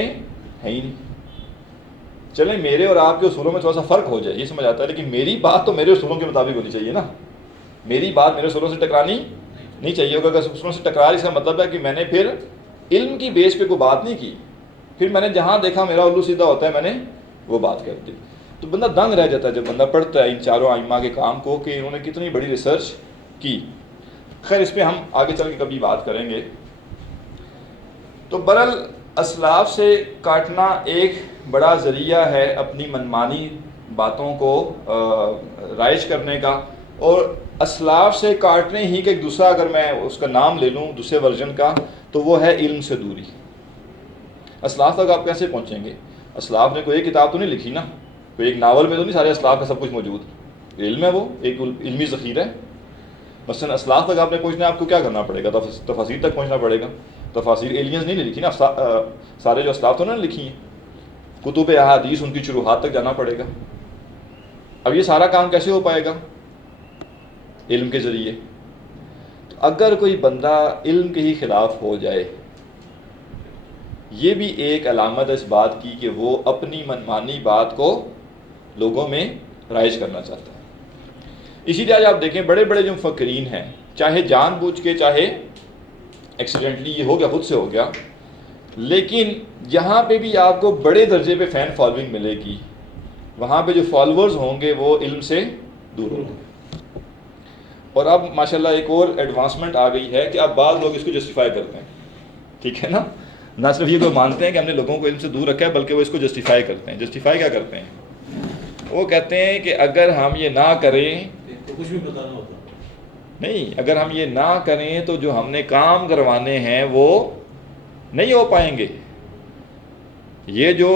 ہے ہی نہیں. چلیں میرے اور آپ کے اصولوں میں تھوڑا سا فرق ہو جائے یہ سمجھ آتا ہے, لیکن میری بات تو میرے اصولوں کے مطابق ہونی چاہیے نا. میری بات میرے اصولوں سے ٹکرانی نہیں چاہیے. اگر اصولوں سے ٹکرا, اس کا مطلب ہے کہ میں نے پھر علم کی بیس پہ کوئی بات نہیں کی, پھر میں نے جہاں دیکھا میرا الو سیدھا ہوتا ہے میں نے وہ بات کر دی. تو بندہ دنگ رہ جاتا ہے جب بندہ پڑھتا ہے ان 4 ائمہ کے کام کو کہ انہوں نے کتنی بڑی ریسرچ کی. خیر اس پہ ہم آگے چل کے کبھی بات کریں گے. تو برحال اسلاف سے کاٹنا ایک بڑا ذریعہ ہے اپنی منمانی باتوں کو رائج کرنے کا, اور اسلاف سے کاٹنے ہی کا ایک دوسرا اگر میں اس کا نام لے لوں دوسرے ورژن کا, تو وہ ہے علم سے دوری. اسلاف تک آپ کیسے پہنچیں گے؟ اسلاف نے کوئی ایک کتاب تو نہیں لکھی نا, کوئی ایک ناول میں تو نہیں سارے اسلاف کا سب کچھ موجود. علم ہے, وہ ایک علمی ذخیرہ ہے. مثلا اسلاف تک آپ نے پہنچنا ہے, آپ کو کیا کرنا پڑے گا؟ تفاسیر تک پہنچنا پڑے گا. تفاسیر ایلینز نہیں لکھی نا, سارے جو اسلاف تو انہوں نے لکھی ہیں. کتب احادیث ان کی شروحات تک جانا پڑے گا. اب یہ سارا کام کیسے ہو پائے گا؟ علم کے ذریعے. تو اگر کوئی بندہ علم کے ہی خلاف ہو جائے, یہ بھی ایک علامت ہے اس بات کی کہ وہ اپنی منمانی بات کو لوگوں میں رائج کرنا چاہتا ہے. اسی لیے آج آپ دیکھیں بڑے بڑے جو مفکرین ہیں, چاہے جان بوجھ کے چاہے ایکسیڈنٹلی یہ ہو گیا, خود سے ہو گیا, لیکن جہاں پہ بھی آپ کو بڑے درجے پہ فین فالوئنگ ملے گی, وہاں پہ جو فالوورز ہوں گے وہ علم سے دور ہوں گے. اور اب ماشاءاللہ ایک اور ایڈوانسمنٹ آ گئی ہے کہ اب بعض لوگ اس کو جسٹیفائی کرتے ہیں، ٹھیک ہے نا، نہ صرف یہ کوئی مانتے ہیں کہ ہم نے لوگوں کو علم سے دور رکھا ہے، بلکہ وہ اس کو جسٹیفائی کرتے ہیں۔ جسٹیفائی کیا کرتے ہیں؟ وہ کہتے ہیں کہ اگر ہم یہ نہ کریں، تو کچھ بھی بتانا ہوتا نہیں، اگر ہم یہ نہ کریں تو جو ہم نے کام کروانے ہیں وہ نہیں ہو پائیں گے۔ یہ جو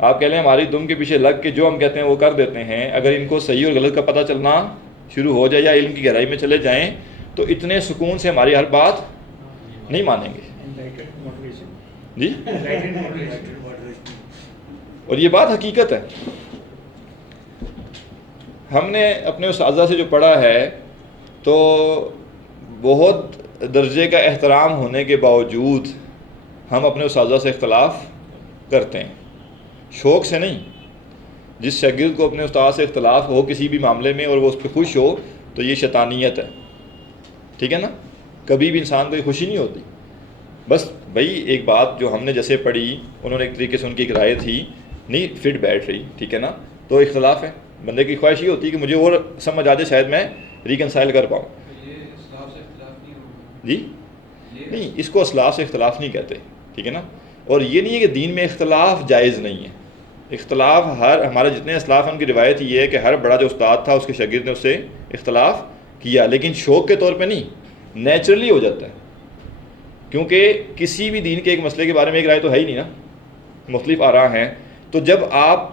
آپ کہہ لیں ہماری دم کے پیچھے لگ کے جو ہم کہتے ہیں وہ کر دیتے ہیں، اگر ان کو صحیح اور غلط کا پتہ چلنا شروع ہو جائے یا علم کی گہرائی میں چلے جائیں تو اتنے سکون سے ہماری ہر بات نہیں مانیں گے جی۔ اور یہ بات حقیقت ہے، ہم نے اپنے اساتذہ سے جو پڑھا ہے تو بہت درجے کا احترام ہونے کے باوجود ہم اپنے اساتذہ سے اختلاف کرتے ہیں، شوق سے نہیں۔ جس شاگرد کو اپنے استاد سے اختلاف ہو کسی بھی معاملے میں اور وہ اس پہ خوش ہو تو یہ شیطانیت ہے، ٹھیک ہے نا، کبھی بھی انسان کو یہ خوشی نہیں ہوتی۔ بس بھائی ایک بات جو ہم نے جیسے پڑھی، انہوں نے ایک طریقے سے ان کی ایک رائے تھی نہیں فٹ بیٹھ رہی، ٹھیک ہے نا، تو اختلاف ہے۔ بندے کی خواہش یہ ہوتی ہے کہ مجھے اور سمجھ آ جائے، شاید میں ریکنسائل کر پاؤں۔ جی نہیں، اس کو اصلاح سے اختلاف نہیں کہتے، ٹھیک ہے نا۔ اور یہ نہیں ہے کہ دین میں اختلاف جائز نہیں ہے، اختلاف ہمارے جتنے اسلاف ہیں ان کی روایت یہ ہے کہ ہر بڑا جو استاد تھا اس کے شاگرد نے اس سے اختلاف کیا، لیکن شوق کے طور پہ نہیں، نیچرلی ہو جاتا ہے، کیونکہ کسی بھی دین کے ایک مسئلے کے بارے میں ایک رائے تو ہے ہی نہیں نا، مختلف آراء ہیں۔ تو جب آپ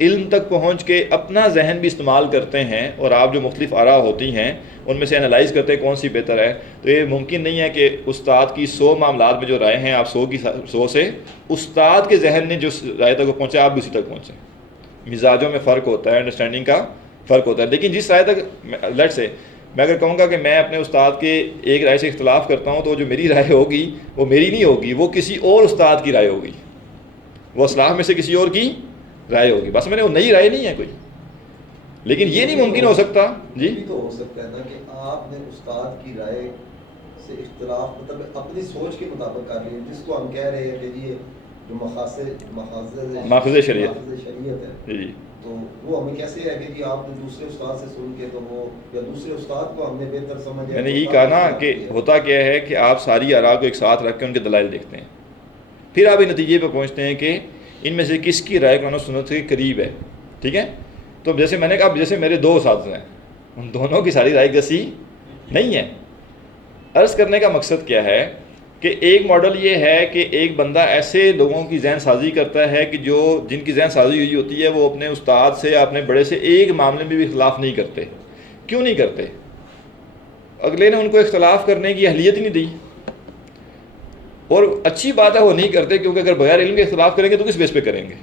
علم تک پہنچ کے اپنا ذہن بھی استعمال کرتے ہیں اور آپ جو مختلف آراء ہوتی ہیں ان میں سے انالائز کرتے ہیں کون سی بہتر ہے، تو یہ ممکن نہیں ہے کہ استاد کی 100 معاملات میں جو رائے ہیں آپ 100 کی 100 سے استاد کے ذہن نے جو رائے تک پہنچے آپ بھی اسی تک پہنچیں۔ مزاجوں میں فرق ہوتا ہے، انڈرسٹینڈنگ کا فرق ہوتا ہے، لیکن جس رائے تک لیٹ سے میں اگر کہوں گا کہ میں اپنے استاد کے ایک رائے سے اختلاف کرتا ہوں تو جو میری رائے ہوگی وہ میری نہیں ہوگی، وہ کسی اور استاد کی رائے ہوگی، وہ اصلاح میں سے کسی اور کی رائے ہوگی، بس میں نے وہ نئی رائے نہیں ہے کوئی۔ لیکن یہ نہیں ممکن ہو سکتا جی، بھی تو ہو سکتا ہے نا کہ آپ نے استاد کی رائے سے اختلاف مطلب اپنی سوچ کے مطابق کر لیا، جس کو ہم کہہ رہے ہیں کہ یہ جو ماخذ شریعت ہے، جی تو وہ ہمیں کیسے ہے کہ جی آپ نے دوسرے استاد سے سن کے تو وہ یا دوسرے استاد کو ہم نے بہتر سمجھا۔ میں نے یہی کہا نا کہ ہوتا کیا ہے کہ آپ ساری آراء کو ایک ساتھ رکھ کے ان کے دلائل دیکھتے ہیں، پھر آپ اس نتیجے پہ پہنچتے ہیں کہ ان میں سے کس کی رائے قرآن و سنت کے قریب ہے، ٹھیک ہے۔ تو جیسے میں نے کہا جیسے میرے 2 اساتذہ ہیں، ان دونوں کی ساری رائے گسی نہیں ہے۔ عرض کرنے کا مقصد کیا ہے کہ ایک ماڈل یہ ہے کہ ایک بندہ ایسے لوگوں کی ذہن سازی کرتا ہے کہ جو جن کی ذہن سازی ہوئی ہوتی ہے وہ اپنے استاد سے اپنے بڑے سے ایک معاملے میں بھی اختلاف نہیں کرتے۔ کیوں نہیں کرتے؟ اگلے نے ان کو اختلاف کرنے کی اہلیت ہی نہیں دی، اور اچھی بات ہے وہ نہیں کرتے، کیونکہ اگر بغیر علم کے اختلاف کریں گے تو کس بیس پہ کریں گے؟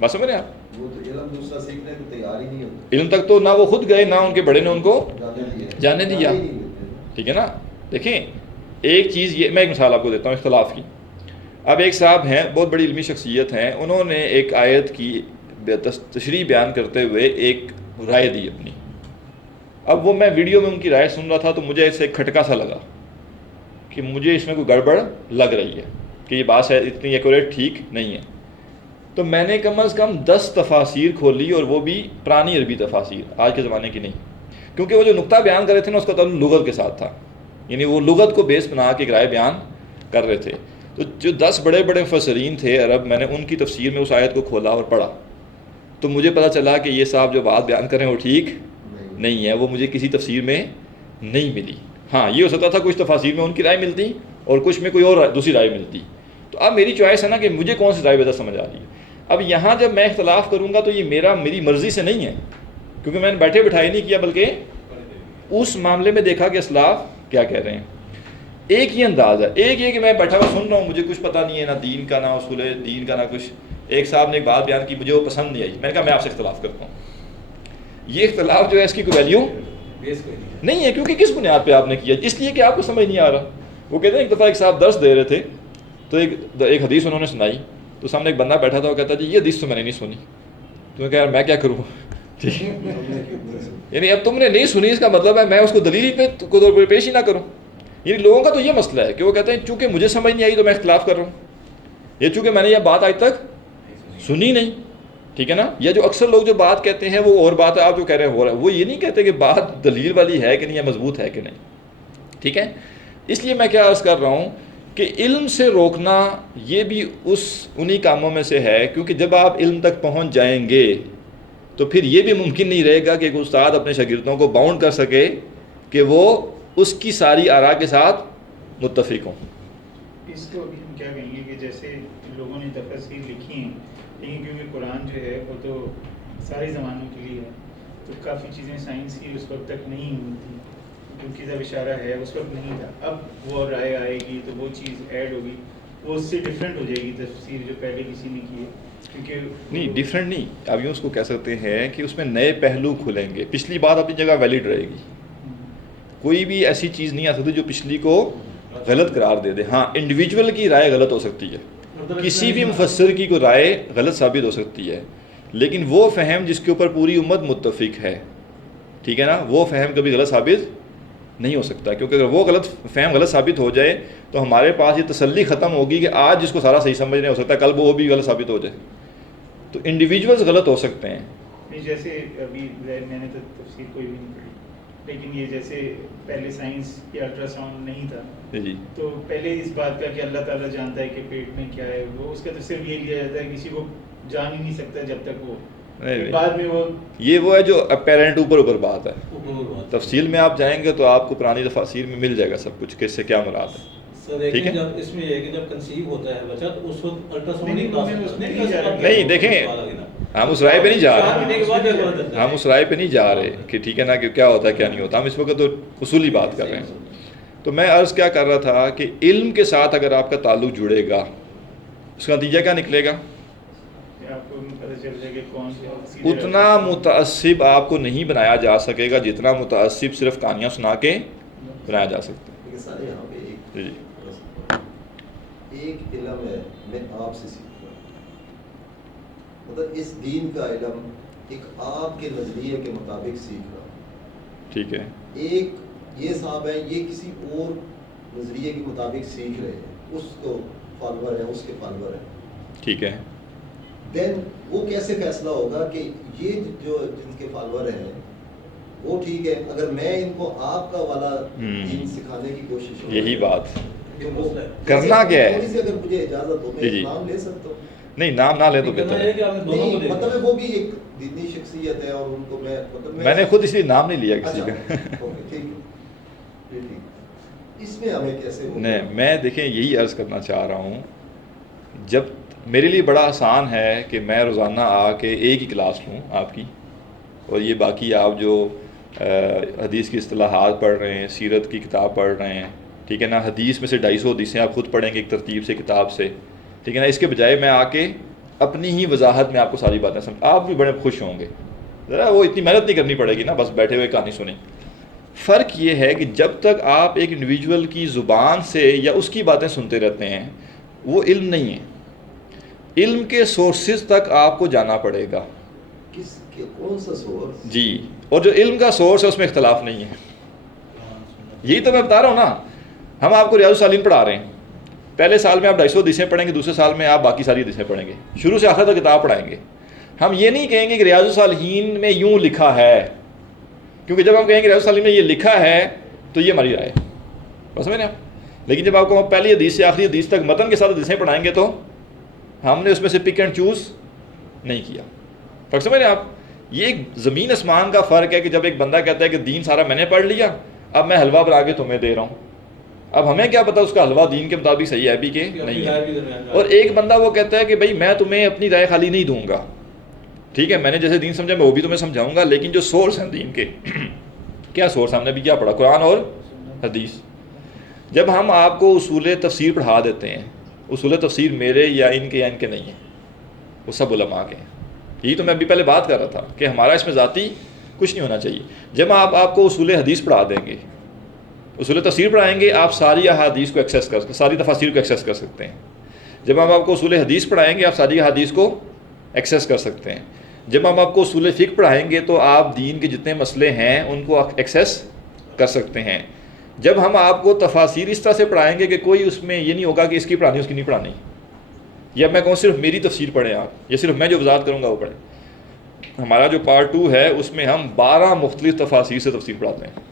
بات سمجھ رہے ہیں آپ؟ وہ تو علم دوسرا سیکھنے کو تیار ہی نہیں ہوتا، علم تک تو نہ وہ خود گئے نہ ان کے بڑے نے ان کو جانے دیا، ہی نہیں دیتے۔ ٹھیک ہے نا۔ دیکھیں ایک چیز یہ، میں ایک مثال آپ کو دیتا ہوں اختلاف کی۔ اب ایک صاحب ہیں بہت بڑی علمی شخصیت ہیں، انہوں نے ایک آیت کی تشریح بیان کرتے ہوئے ایک رائے دی اپنی۔ اب وہ میں ویڈیو میں ان کی رائے سن رہا تھا تو مجھے اس سے ایک کھٹکا سا لگا کہ مجھے اس میں کوئی گڑبڑ لگ رہی ہے کہ یہ بات ہے اتنی ایکوریٹ ٹھیک نہیں ہے۔ تو میں نے کم از کم 10 تفاسیر کھولی، اور وہ بھی پرانی عربی تفاسیر، آج کے زمانے کی نہیں، کیونکہ وہ جو نقطہ بیان کر رہے تھے نا اس کا تعلق لغت کے ساتھ تھا، یعنی وہ لغت کو بیس بنا کے ایک رائے بیان کر رہے تھے۔ تو جو 10 بڑے بڑے مفسرین تھے عرب، میں نے ان کی تفسیر میں اس آیت کو کھولا اور پڑھا تو مجھے پتہ چلا کہ یہ صاحب جو بات بیان کر رہے ہیں وہ ٹھیک نہیں ہے، وہ مجھے کسی تفسیر میں نہیں ملی۔ ہاں یہ ہو سکتا تھا کچھ تفاسیر میں ان کی رائے ملتی اور کچھ میں کوئی اور دوسری رائے ملتی، تو اب میری چوائس ہے نا کہ مجھے کون سی رائے بہتر سمجھ آ رہی ہے۔ اب یہاں جب میں اختلاف کروں گا تو یہ میری مرضی سے نہیں ہے، کیونکہ میں نے بیٹھے بٹھائے نہیں کیا، بلکہ اس معاملے میں دیکھا کہ اسلاف کیا کہہ رہے ہیں۔ ایک ہی انداز ہے، ایک یہ کہ میں بیٹھا ہوا سن رہا ہوں، مجھے کچھ پتہ نہیں ہے، نہ دین کا، نہ اصول دین کا، نہ کچھ۔ ایک صاحب نے ایک بات بیان کی، مجھے وہ پسند نہیں آئی، میں نے کہا میں آپ سے اختلاف کرتا ہوں۔ یہ اختلاف جو ہے اس کی کوئی ویلیو نہیں ہے، کیونکہ کس بنیاد پہ آپ نے کیا؟ اس لیے کہ آپ کو سمجھ نہیں آ رہا۔ وہ کہتے ہیں ایک دفعہ ایک صاحب درس دے رہے تھے تو ایک حدیث انہوں نے سنائی، تو سامنے ایک بندہ بیٹھا تھا، وہ کہتا جی یہ حدیث تو میں نے نہیں سنی۔ تو میں کہا یار میں کیا کروں، یعنی اب تم نے نہیں سنی اس کا مطلب ہے میں اس کو دلیل پہ پیش ہی نہ کروں۔ یعنی لوگوں کا تو یہ مسئلہ ہے کہ وہ کہتے ہیں چونکہ مجھے سمجھ نہیں آئی تو میں اختلاف کر رہا ہوں، یہ چونکہ میں نے یہ بات آج تک سنی نہیں۔ ٹھیک ہے نا. یا جو اکثر لوگ جو بات کہتے ہیں وہ اور بات ہے, آپ جو کہہ رہے ہیں ہو رہا ہے, وہ یہ نہیں کہتے کہ بات دلیل والی ہے کہ نہیں, یا مضبوط ہے کہ نہیں. ٹھیک ہے, اس لیے میں کیا عرض کر رہا ہوں کہ علم سے روکنا یہ بھی انہی کاموں میں سے ہے, کیونکہ جب آپ علم تک پہنچ جائیں گے تو پھر یہ بھی ممکن نہیں رہے گا کہ ایک استاد اپنے شاگردوں کو باؤنڈ کر سکے کہ وہ اس کی ساری آراء کے ساتھ متفق ہوں. اس کو ابھی ہم کیا کہیں گے کہ جیسے لوگوں نے تفاسیر لکھی ہیں, لیکن کیونکہ قرآن جو ہے وہ تو سارے زمانوں کے لیے ہے, تو کافی چیزیں سائنس کی اس وقت تک نہیں ہوئی تھی, کیونکہ جب اشارہ ہے اس وقت نہیں تھا. اب وہ رائے آئے گی تو وہ چیز ایڈ ہوگی, وہ اس سے ڈفرینٹ ہو جائے گی تفسیر جو پہلے کسی نے کی ہے. کیونکہ نہیں ڈیفرنٹ نہیں, اب یوں اس کو کہہ سکتے ہیں کہ اس میں نئے پہلو کھلیں گے, پچھلی بات اپنی جگہ ویلڈ رہے گی, کوئی بھی ایسی چیز نہیں آ سکتی جو پچھلی کو غلط قرار دے دے. ہاں انڈیویجول کی رائے غلط ہو سکتی ہے, کسی بھی مفسر کی کوئی رائے غلط ثابت ہو سکتی ہے, لیکن وہ فہم جس کے اوپر پوری امت متفق ہے, ٹھیک ہے نا, وہ فہم کبھی غلط ثابت نہیں ہو سکتا. کیونکہ اگر وہ فہم غلط ثابت ہو جائے تو ہمارے پاس یہ تسلی ختم ہوگی کہ آج جس کو سارا صحیح سمجھ نہیں ہو سکتا, کل وہ بھی غلط ثابت ہو جائے. تو انڈیویجولز غلط ہو سکتے ہیں. جیسے ابھی میں نے تو تفسیر کوئی بھی نہیں پڑھی, لیکن یہ جیسے پہلے سائنس یا الٹرا ساؤنڈ نہیں تھا, جی تو پہلے اس بات کا کہ اللہ تعالیٰ جانتا ہے کہ پیٹ میں کیا ہے, وہ اس کا تو صرف یہ لیا جاتا ہے کسی کو جان ہی نہیں سکتا جب تک وہ بعد میں وہ ہے جو اپیرنٹ اوپر بات ہے. تفصیل میں آپ جائیں گے تو آپ کو پرانی تفاسیر میں مل جائے گا سب کچھ کہ اس سے کیا مراد ہے. ٹھیک ہے, جب اس میں یہ ہے کہ جب کنسیو ہوتا ہے بچہ تو اس وقت الٹرا ساؤنڈ نہیں دیکھیں, ہم اس رائے پہ نہیں جا رہے, ہم اس رائے پہ نہیں جا رہے کہ ٹھیک ہے نا کہ کیا ہوتا ہے کیا نہیں ہوتا. ہم اس وقت تو اصولی بات کر رہے ہیں. تو میں عرض کیا کر رہا تھا کہ علم کے ساتھ اگر آپ کا تعلق جڑے گا, اس کا نتیجہ کیا نکلے گا, اتنا متعصب آپ کو نہیں بنایا جا سکے گا جتنا متعصب صرف کہانیاں سنا کے بنایا جا سکتا ہے. ایک علم ہے میں آپ سے سیکھ رہا ہوں, مطلب اس دین کا علم ایک آپ کے نظریے کے مطابق سیکھ رہا ہوں, ٹھیک ہے. ایک یہ صاحب ہے یہ کسی اور نظریے کے مطابق سیکھ رہے ہیں, اس کو فالوور ہیں, اس کے فالوور ہیں, ٹھیک ہے. دین وہ کیسے فیصلہ ہوگا کہ یہ جو جن کے فالوور ہیں وہ ٹھیک ہے, اگر میں ان کو آپ کا والا دین سکھانے کی کوشش کروں, یہی بات کرنا کیا ہے. اگر مجھے اجازت ہو میں نام لے سکتا ہوں. نہیں نام نہ لیں تو بہتر ہے. مطلب وہ بھی ایک دینی شخصیت ہے اور ان کو میں نے خود اس لیے نام نہیں لیا کسی کا. اس میں ہمیں کیسے نہیں, میں دیکھیں یہی عرض کرنا چاہ رہا ہوں, جب میرے لیے بڑا آسان ہے کہ میں روزانہ آ کے ایک ہی کلاس لوں آپ کی, اور یہ باقی آپ جو حدیث کی اصطلاحات پڑھ رہے ہیں, سیرت کی کتاب پڑھ رہے ہیں, ٹھیک ہے نا, حدیث میں سے 250 حدیثیں آپ خود پڑھیں گے ایک ترتیب سے کتاب سے, ٹھیک ہے نا, اس کے بجائے میں آ کے اپنی ہی وضاحت میں آپ کو ساری باتیں سمجھ, آپ بھی بڑے خوش ہوں گے. ذرا وہ اتنی محنت نہیں کرنی پڑے گی نا, بس بیٹھے ہوئے کہانی سنیں. فرق یہ ہے کہ جب تک آپ ایک انڈیویجول کی زبان سے یا اس کی باتیں سنتے رہتے ہیں وہ علم نہیں ہے. علم کے سورسز تک آپ کو جانا پڑے گا. کون سا سورس؟ جی, اور جو علم کا سورس ہے اس میں اختلاف نہیں ہے. یہی تو میں بتا رہا ہوں نا, ہم آپ کو ریاض الصالحین پڑھا رہے ہیں, پہلے سال میں آپ 250 حدیثیں پڑھیں گے, دوسرے سال میں آپ باقی ساری حدیثیں پڑھیں گے, شروع سے آخر تک کتاب پڑھائیں گے. ہم یہ نہیں کہیں گے کہ ریاض الصالحین میں یوں لکھا ہے, کیونکہ جب ہم کہیں گے ریاض الصالحین میں یہ لکھا ہے تو یہ ہماری رائے ہے, بس سمجھ رہے ہیں آپ. لیکن جب آپ کو پہلی حدیث سے آخری حدیث تک متن کے ساتھ حدیثیں پڑھائیں گے تو ہم نے اس میں سے پک اینڈ چوز نہیں کیا. فرق سمجھ رہے ہیں آپ. یہ ایک زمین آسمان کا فرق ہے کہ جب ایک بندہ کہتا ہے کہ دین سارا میں نے پڑھ لیا, اب میں حلوہ بنا کے تمہیں دے رہا ہوں, اب ہمیں کیا پتا اس کا حلوہ دین کے مطابق صحیح ہے بھی کہ نہیں ہے. اور ایک بندہ وہ کہتا ہے کہ بھائی میں تمہیں اپنی رائے خالی نہیں دوں گا, ٹھیک ہے, میں نے جیسے دین سمجھا میں وہ بھی تمہیں سمجھاؤں گا, لیکن جو سورس ہیں دین کے, کیا سورس, ہم نے بھی کیا پڑھا, قرآن اور حدیث. جب ہم آپ کو اصول تفسیر پڑھا دیتے ہیں, اصول تفسیر میرے یا ان کے نہیں ہیں, وہ سب علماء کے ہیں. یہی تو میں ابھی پہلے بات کر رہا تھا کہ ہمارا اس میں ذاتی کچھ نہیں ہونا چاہیے. جب آپ کو اصول حدیث پڑھا دیں گے, اصول تفسیر پڑھائیں گے, آپ ساری احادیث کو ایکسیس کر ساری تفاسیر کو ایکسیس کر سکتے ہیں. جب ہم آپ کو اصول حدیث پڑھائیں گے, آپ ساری احادیث کو ایکسیس کر سکتے ہیں. جب ہم آپ کو اصول فقہ پڑھائیں گے تو آپ دین کے جتنے مسئلے ہیں ان کو ایکسیس کر سکتے ہیں. جب ہم آپ کو تفاسیر اس طرح سے پڑھائیں گے کہ کوئی اس میں یہ نہیں ہوگا کہ اس کی پڑھانی اس کی نہیں پڑھانی, یا میں کہوں صرف میری تفسیر پڑھیں آپ، یا صرف میں جو وضاحت کروں گا وہ پڑھیں؟ ہمارا جو پارٹ 2 ہے اس میں ہم 12 مختلف تفاسیر سے تفسیر پڑھاتے ہیں،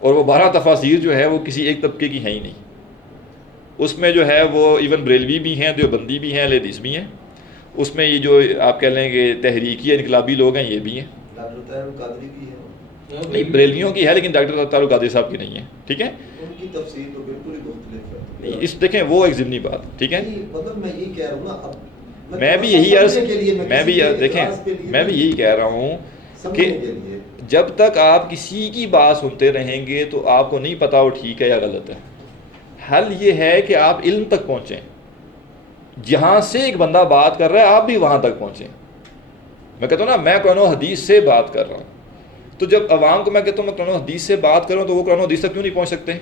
اور وہ 12 تفاسیر جو ہے وہ کسی ایک طبقے کی ہیں ہی نہیں. اس میں جو ہے وہ ایون بریلوی بھی ہیں، دیوبندی بھی ہیں، اہل حدیث بھی ہیں. اس میں یہ جو آپ کہہ لیں کہ تحریکی انقلابی لوگ ہیں یہ بھی ہیں. ڈاکٹر طاہر القادری بھی ہے، نہیں بریلویوں کی ہے لیکن ڈاکٹر طاہر القادری صاحب کی نہیں ہے. ٹھیک ہے، ان کی تفسیر تو بالکل ہی مختلف ہے. اس دیکھیں وہ ایک ضمنی بات. ٹھیک ہے، نہیں، مطلب میں یہی کہہ رہا ہوں نا، اب میں بھی یہی عرض میں بھی دیکھیں میں بھی یہی کہہ رہا ہوں کہ جب تک آپ کسی کی بات سنتے رہیں گے تو آپ کو نہیں پتا وہ ٹھیک ہے یا غلط ہے. حل یہ ہے کہ آپ علم تک پہنچیں، جہاں سے ایک بندہ بات کر رہا ہے آپ بھی وہاں تک پہنچیں. میں کہتا ہوں نا میں قرآن و حدیث سے بات کر رہا ہوں، تو جب عوام کو میں کہتا ہوں میں قرآن و حدیث سے بات کروں تو وہ قرآن و حدیث تک کیوں نہیں پہنچ سکتے؟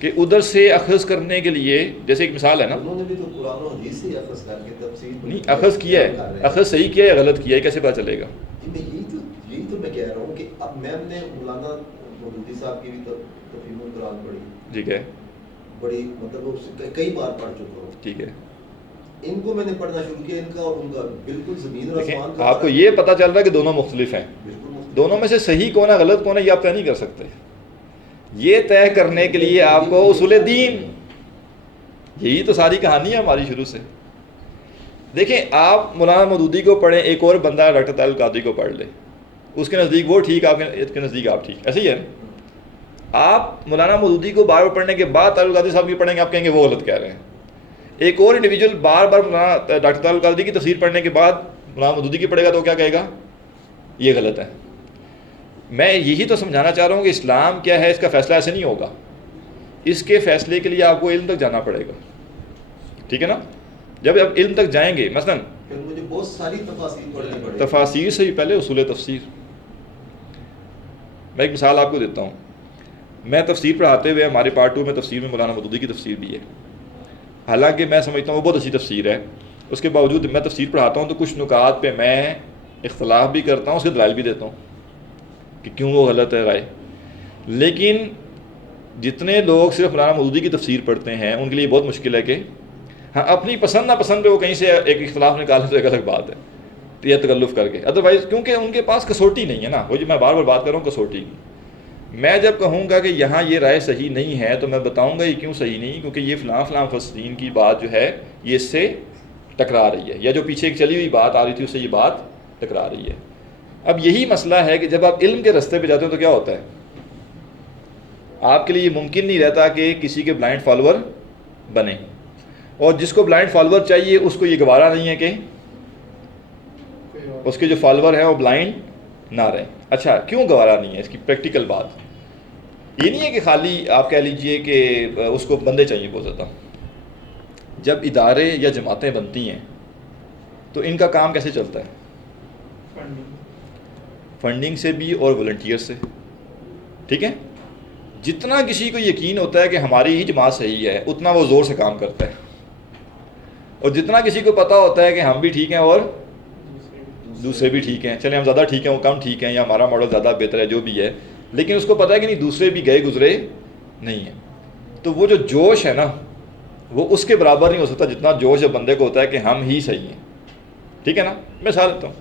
کہ ادھر سے اخذ کرنے کے لیے، جیسے ایک مثال ہے نا، انہوں نے بھی تو قرآن و حدیث سے اخذ کر کے تفسیر نہیں اخذ کیا ہے، اخذ صحیح کیا ہے یا غلط کیا ہے کیسے پتہ چلے گا؟ یہی تو میں کہہ رہا ہوں کہ اب میں نے مولانا مودودی صاحب کی بھی تفہیم القرآن پڑھی. ٹھیک ہے، بڑی مطلب کئی بار پڑھ چکا ہوں. ٹھیک ہے، ان کو میں نے پڑھنا شروع کیا، ان کا اور ان کا بالکل زمین اور آسمان کا. آپ کو یہ پتہ چل رہا ہے کہ دونوں مختلف ہیں. بالکل مختلف. دونوں میں سے صحیح کون ہے غلط کون ہے یہ آپ طے نہیں کر سکتے. یہ طے کرنے کے لیے آپ کو اصول دین، یہی تو ساری کہانی ہے ہماری شروع سے. دیکھیں آپ مولانا مودودی کو پڑھیں، ایک اور بندہ ڈاکٹر طاہر القادری کو پڑھ لے، اس کے نزدیک وہ ٹھیک، آپ کے نزدیک آپ ٹھیک. ایسے ہی ہے نا؟ آپ مولانا مودودی کو بار بار پڑھنے کے بعد طاہر القادری صاحب کی پڑھیں گے، آپ کہیں گے وہ غلط کہہ رہے ہیں. ایک اور انڈیویجول بار بار مولانا ڈاکٹر طاہر القادری کی تفسیر پڑھنے کے بعد مولانا مودودی کی پڑھے گا تو کیا کہے گا؟ یہ غلط ہے. میں یہی تو سمجھانا چاہ رہا ہوں کہ اسلام کیا ہے، اس کا فیصلہ ایسے نہیں ہوگا. اس کے فیصلے کے لیے آپ کو علم تک جانا پڑے گا. ٹھیک ہے نا؟ جب آپ علم تک جائیں گے، مثلا مجھے بہت ساری تفاسیر پڑھنی پڑے گی. تفاسیر سے ہی پہلے اصول تفسیر. میں ایک مثال آپ کو دیتا ہوں. میں تفسیر پڑھاتے ہوئے ہمارے پارٹ 2 میں تفسیر میں مولانا مودودی کی تفسیر بھی ہے، حالانکہ میں سمجھتا ہوں وہ بہت اچھی تفسیر ہے. اس کے باوجود میں تفسیر پڑھاتا ہوں تو کچھ نکات پہ میں اختلاف بھی کرتا ہوں، اس کے دلائل بھی دیتا ہوں کہ کیوں وہ غلط ہے رائے. لیکن جتنے لوگ صرف مولانا مودودی کی تفسیر پڑھتے ہیں ان کے لیے بہت مشکل ہے کہ ہاں اپنی پسند ناپسند پہ وہ کہیں سے ایک اختلاف نکالیں تو ایک الگ بات ہے، یہ تکلف کر کے. ادروائز کیونکہ ان کے پاس کسوٹی نہیں ہے نا، وہ جو میں بار بار بات کر رہا ہوں کسوٹی کی. میں جب کہوں گا کہ یہاں یہ رائے صحیح نہیں ہے تو میں بتاؤں گا یہ کیوں صحیح نہیں، کیونکہ یہ فلاں فلاں مفسرین کی بات جو ہے یہ اس سے ٹکرا رہی ہے، یا جو پیچھے ایک چلی ہوئی بات آ رہی تھی اس سے یہ بات ٹکرا رہی ہے. اب یہی مسئلہ ہے کہ جب آپ علم کے راستے پہ جاتے ہیں تو کیا ہوتا ہے، آپ کے لیے یہ ممکن نہیں رہتا کہ کسی کے بلائنڈ فالوور بنے، اور جس کو بلائنڈ فالوور چاہیے اس کو یہ گوارا نہیں ہے کہ اس کے جو فالوور ہیں وہ بلائنڈ نہ رہیں. اچھا کیوں گوارا نہیں ہے؟ اس کی پریکٹیکل بات یہ نہیں ہے کہ خالی آپ کہہ لیجئے کہ اس کو بندے چاہیے بہت زیادہ. جب ادارے یا جماعتیں بنتی ہیں تو ان کا کام کیسے چلتا ہے؟ فنڈنگ سے بھی اور والنٹیئر سے. ٹھیک ہے، جتنا کسی کو یقین ہوتا ہے کہ ہماری ہی جماعت صحیح ہے اتنا وہ زور سے کام کرتا ہے، اور جتنا کسی کو پتہ ہوتا ہے کہ ہم بھی ٹھیک ہیں اور دوسرے بھی ٹھیک ہیں، چلیں ہم زیادہ ٹھیک ہیں وہ کم ٹھیک ہیں، یا ہمارا ماڈل زیادہ بہتر ہے جو بھی ہے، لیکن اس کو پتہ ہے کہ نہیں دوسرے بھی گئے گزرے نہیں ہیں، تو وہ جو جوش ہے نا وہ اس کے برابر نہیں ہو سکتا جتنا جوش جب بندے کو ہوتا ہے کہ ہم ہی صحیح ہیں. ٹھیک ہے نا؟ مثال دیتا ہوں،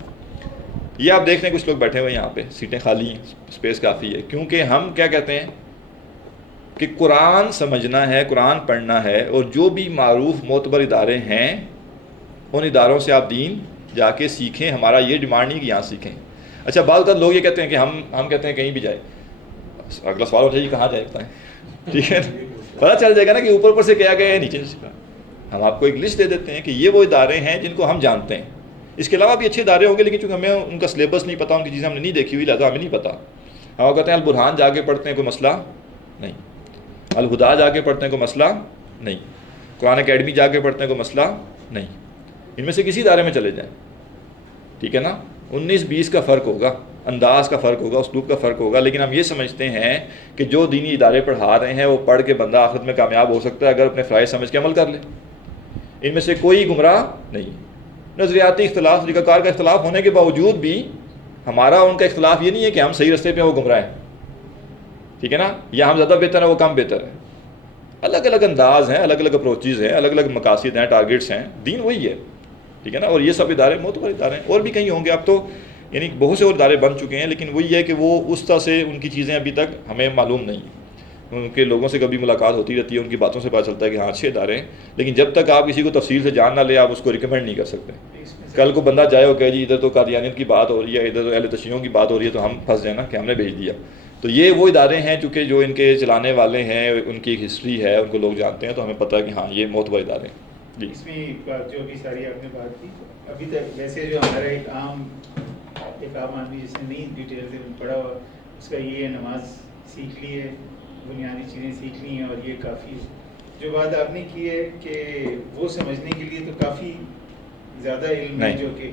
یہ آپ دیکھ لیں کچھ لوگ بیٹھے ہوئے یہاں پہ، سیٹیں خالی ہیں، اسپیس کافی ہے، کیونکہ ہم کیا کہتے ہیں کہ قرآن سمجھنا ہے، قرآن پڑھنا ہے، اور جو بھی معروف معتبر ادارے ہیں ان اداروں سے آپ دین جا کے سیکھیں. ہمارا یہ ڈیمانڈ نہیں کہ یہاں سیکھیں. اچھا بعض اوقات لوگ یہ کہتے ہیں کہ ہم کہتے ہیں کہیں بھی جائے. اگلا سوال ہوتا ہے یہ کہاں جائے بتائیں؟ ٹھیک ہے، پتہ چل جائے گا نا کہ اوپر سے کیا گیا ہے، نیچے سے کیا. ہم آپ کو ایک لسٹ دے دیتے ہیں کہ یہ وہ ادارے ہیں جن کو ہم جانتے ہیں. اس کے علاوہ بھی اچھے ادارے ہوں گے لیکن چونکہ ہمیں ان کا سلیبس نہیں پتہ، ان کی چیزیں ہم نے نہیں دیکھی ہوئی، لہٰذا ہمیں نہیں پتہ. ہم کہتے ہیں البرہان جا کے پڑھتے ہیں کوئی مسئلہ نہیں، الہدا جا کے پڑھتے ہیں کوئی مسئلہ نہیں، قرآن اکیڈمی جا کے پڑھتے ہیں کوئی مسئلہ نہیں. ان میں سے کسی ادارے میں چلے جائیں. ٹھیک ہے نا؟ 19-20 کا فرق ہوگا، انداز کا فرق ہوگا، اسلوب کا فرق ہوگا، لیکن ہم یہ سمجھتے ہیں کہ جو دینی ادارے پڑھا رہے ہیں وہ پڑھ کے بندہ آخرت میں کامیاب ہو سکتا ہے اگر اپنے فرائض سمجھ کے عمل کر لے. ان میں سے کوئی گمراہ نہیں. نظریاتی اختلاف، طریقہ کار کا اختلاف ہونے کے باوجود بھی ہمارا ان کا اختلاف یہ نہیں ہے کہ ہم صحیح راستے پہ ہیں وہ گمراہ ہیں. ٹھیک ہے نا؟ یا ہم زیادہ بہتر ہیں وہ کم بہتر ہے. الگ الگ انداز ہیں، الگ الگ اپروچز ہیں، الگ الگ مقاصد ہیں، ٹارگیٹس ہیں، دین وہی ہے، ٹھیک ہے نا. اور یہ سب ادارے معتبر ادارے ہیں، اور بھی کہیں ہوں گے. اب تو یعنی بہت سے اور ادارے بن چکے ہیں، لیکن وہی ہے کہ وہ اس طرح سے ان کی چیزیں ابھی تک ہمیں معلوم نہیں ہیں. ان کے لوگوں سے کبھی ملاقات ہوتی رہتی ہے، ان کی باتوں سے پتہ چلتا ہے کہ ہاں اچھے ادارے ہیں، لیکن جب تک آپ کسی کو تفصیل سے جان نہ لے آپ اس کو ریکمینڈ نہیں کر سکتے. کل کو بندہ جائے ہو کہ جی ادھر تو قادیانیت کی بات ہو رہی ہے، ادھر تو اہل تشیعوں کی بات ہو رہی ہے، تو ہم پھنس جائیں نا کہ ہم نے بھیج دیا. تو یہ وہ ادارے ہیں چونکہ جو ان کے چلانے والے ہیں، ان کی ایک ہسٹری ہے، ان کو لوگ جانتے ہیں، تو ہمیں پتہ ہے کہ ہاں یہ معتبر ادارے ہیں. جی اس میں ایک بات جو ابھی ساری آپ نے بات کی، ابھی تک ویسے جو ہمارا ایک عام آدمی جس نے نہیں ڈیٹیل سے پڑھا ہوا، اس کا یہ نماز سیکھ لی ہے، بنیادی چیزیں سیکھ لی ہیں اور یہ کافی ہے. جو بات آپ نے کی ہے کہ وہ سمجھنے کے لیے تو کافی زیادہ علم ہے جو کہ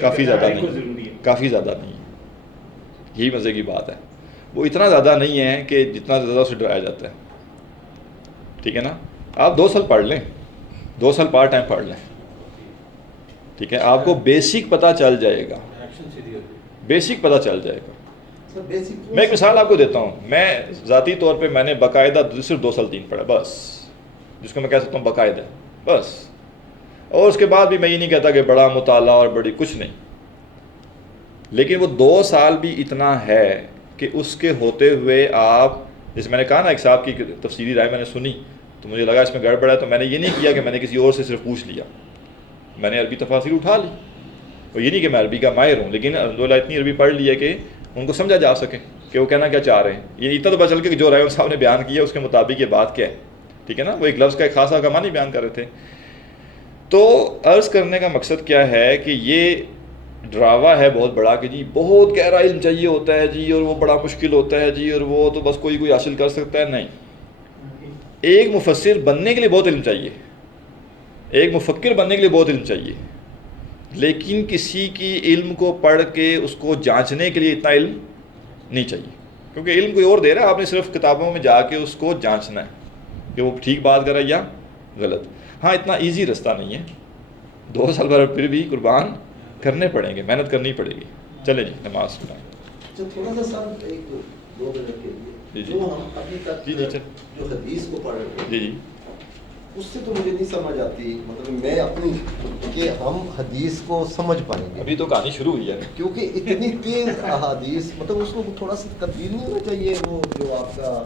کافی زیادہ ہر ایک کو نہیں، ضروری ہے. کافی زیادہ نہیں ہے. یہی مزے کی بات ہے، وہ اتنا زیادہ نہیں ہے کہ جتنا زیادہ اسے ڈرایا جاتا ہے. ٹھیک ہے نا. آپ 2 سال پڑھ لیں، 2 سال پارٹ ٹائم پڑھ لیں، ٹھیک ہے، آپ کو بیسک پتہ چل جائے گا، ایکشن سیدھی ہوتی ہے. بیسک پتہ چل جائے گا. سر بیسک میں ایک مثال آپ کو دیتا ہوں. میں ذاتی طور پہ میں نے باقاعدہ صرف 2 سال دین پڑھا بس، جس کو میں کہہ سکتا ہوں باقاعدہ بس. اور اس کے بعد بھی میں یہ نہیں کہتا کہ بڑا مطالعہ اور بڑی کچھ نہیں، لیکن وہ 2 سال بھی اتنا ہے کہ اس کے ہوتے ہوئے آپ، جیسے میں نے کہا نا ایک صاحب کی تفصیلی رائے میں نے سنی تو مجھے لگا اس میں گڑبڑ ہے، تو میں نے یہ نہیں کیا کہ میں نے کسی اور سے صرف پوچھ لیا، میں نے عربی تفاسیر اٹھا لی. اور یہ نہیں کہ میں عربی کا ماہر ہوں، لیکن الحمدللہ اتنی عربی پڑھ لی ہے کہ ان کو سمجھا جا سکے کہ وہ کہنا کیا چاہ رہے ہیں. یہ اتنا تو پتہ چل کے کہ جو رائے صاحب نے بیان کیا اس کے مطابق یہ بات کیا ہے. ٹھیک ہے نا. وہ ایک لفظ کا ایک خاصا کا معنی بیان کر رہے تھے. تو عرض کرنے کا مقصد کیا ہے کہ یہ ڈراوا ہے بہت بڑا کہ جی بہت گہرا علم چاہیے ہوتا ہے جی، اور وہ بڑا مشکل ہوتا ہے جی، اور وہ تو بس کوئی حاصل کر سکتا ہے. نہیں، ایک مفسر بننے کے لیے بہت علم چاہیے، ایک مفکر بننے کے لیے بہت علم چاہیے، لیکن کسی کی علم کو پڑھ کے اس کو جانچنے کے لیے اتنا علم نہیں چاہیے، کیونکہ علم کوئی اور دے رہا ہے، آپ نے صرف کتابوں میں جا کے اس کو جانچنا ہے کہ وہ ٹھیک بات کر رہا ہے یا غلط. ہاں اتنا ایزی رستہ نہیں ہے، 2 سال بعد پھر بھی قربان کرنے پڑیں گے، محنت کرنی پڑے گی. چلیں جی نماز پڑھائیں. تھوڑا سا سر ایک 2 منٹ کے لیے جو ہم ابھی تک جو حدیث کو پڑھ رہے ہیں جی اس سے تو مجھے نہیں سمجھ آتی، مطلب میں اپنی کہ ہم حدیث کو سمجھ پائیں گے. ابھی تو کہانی شروع ہوئی ہے، کیونکہ اتنی تیز احادیث، مطلب اس کو تھوڑا سا تبدیل نہیں ہونا چاہیے وہ جو آپ کا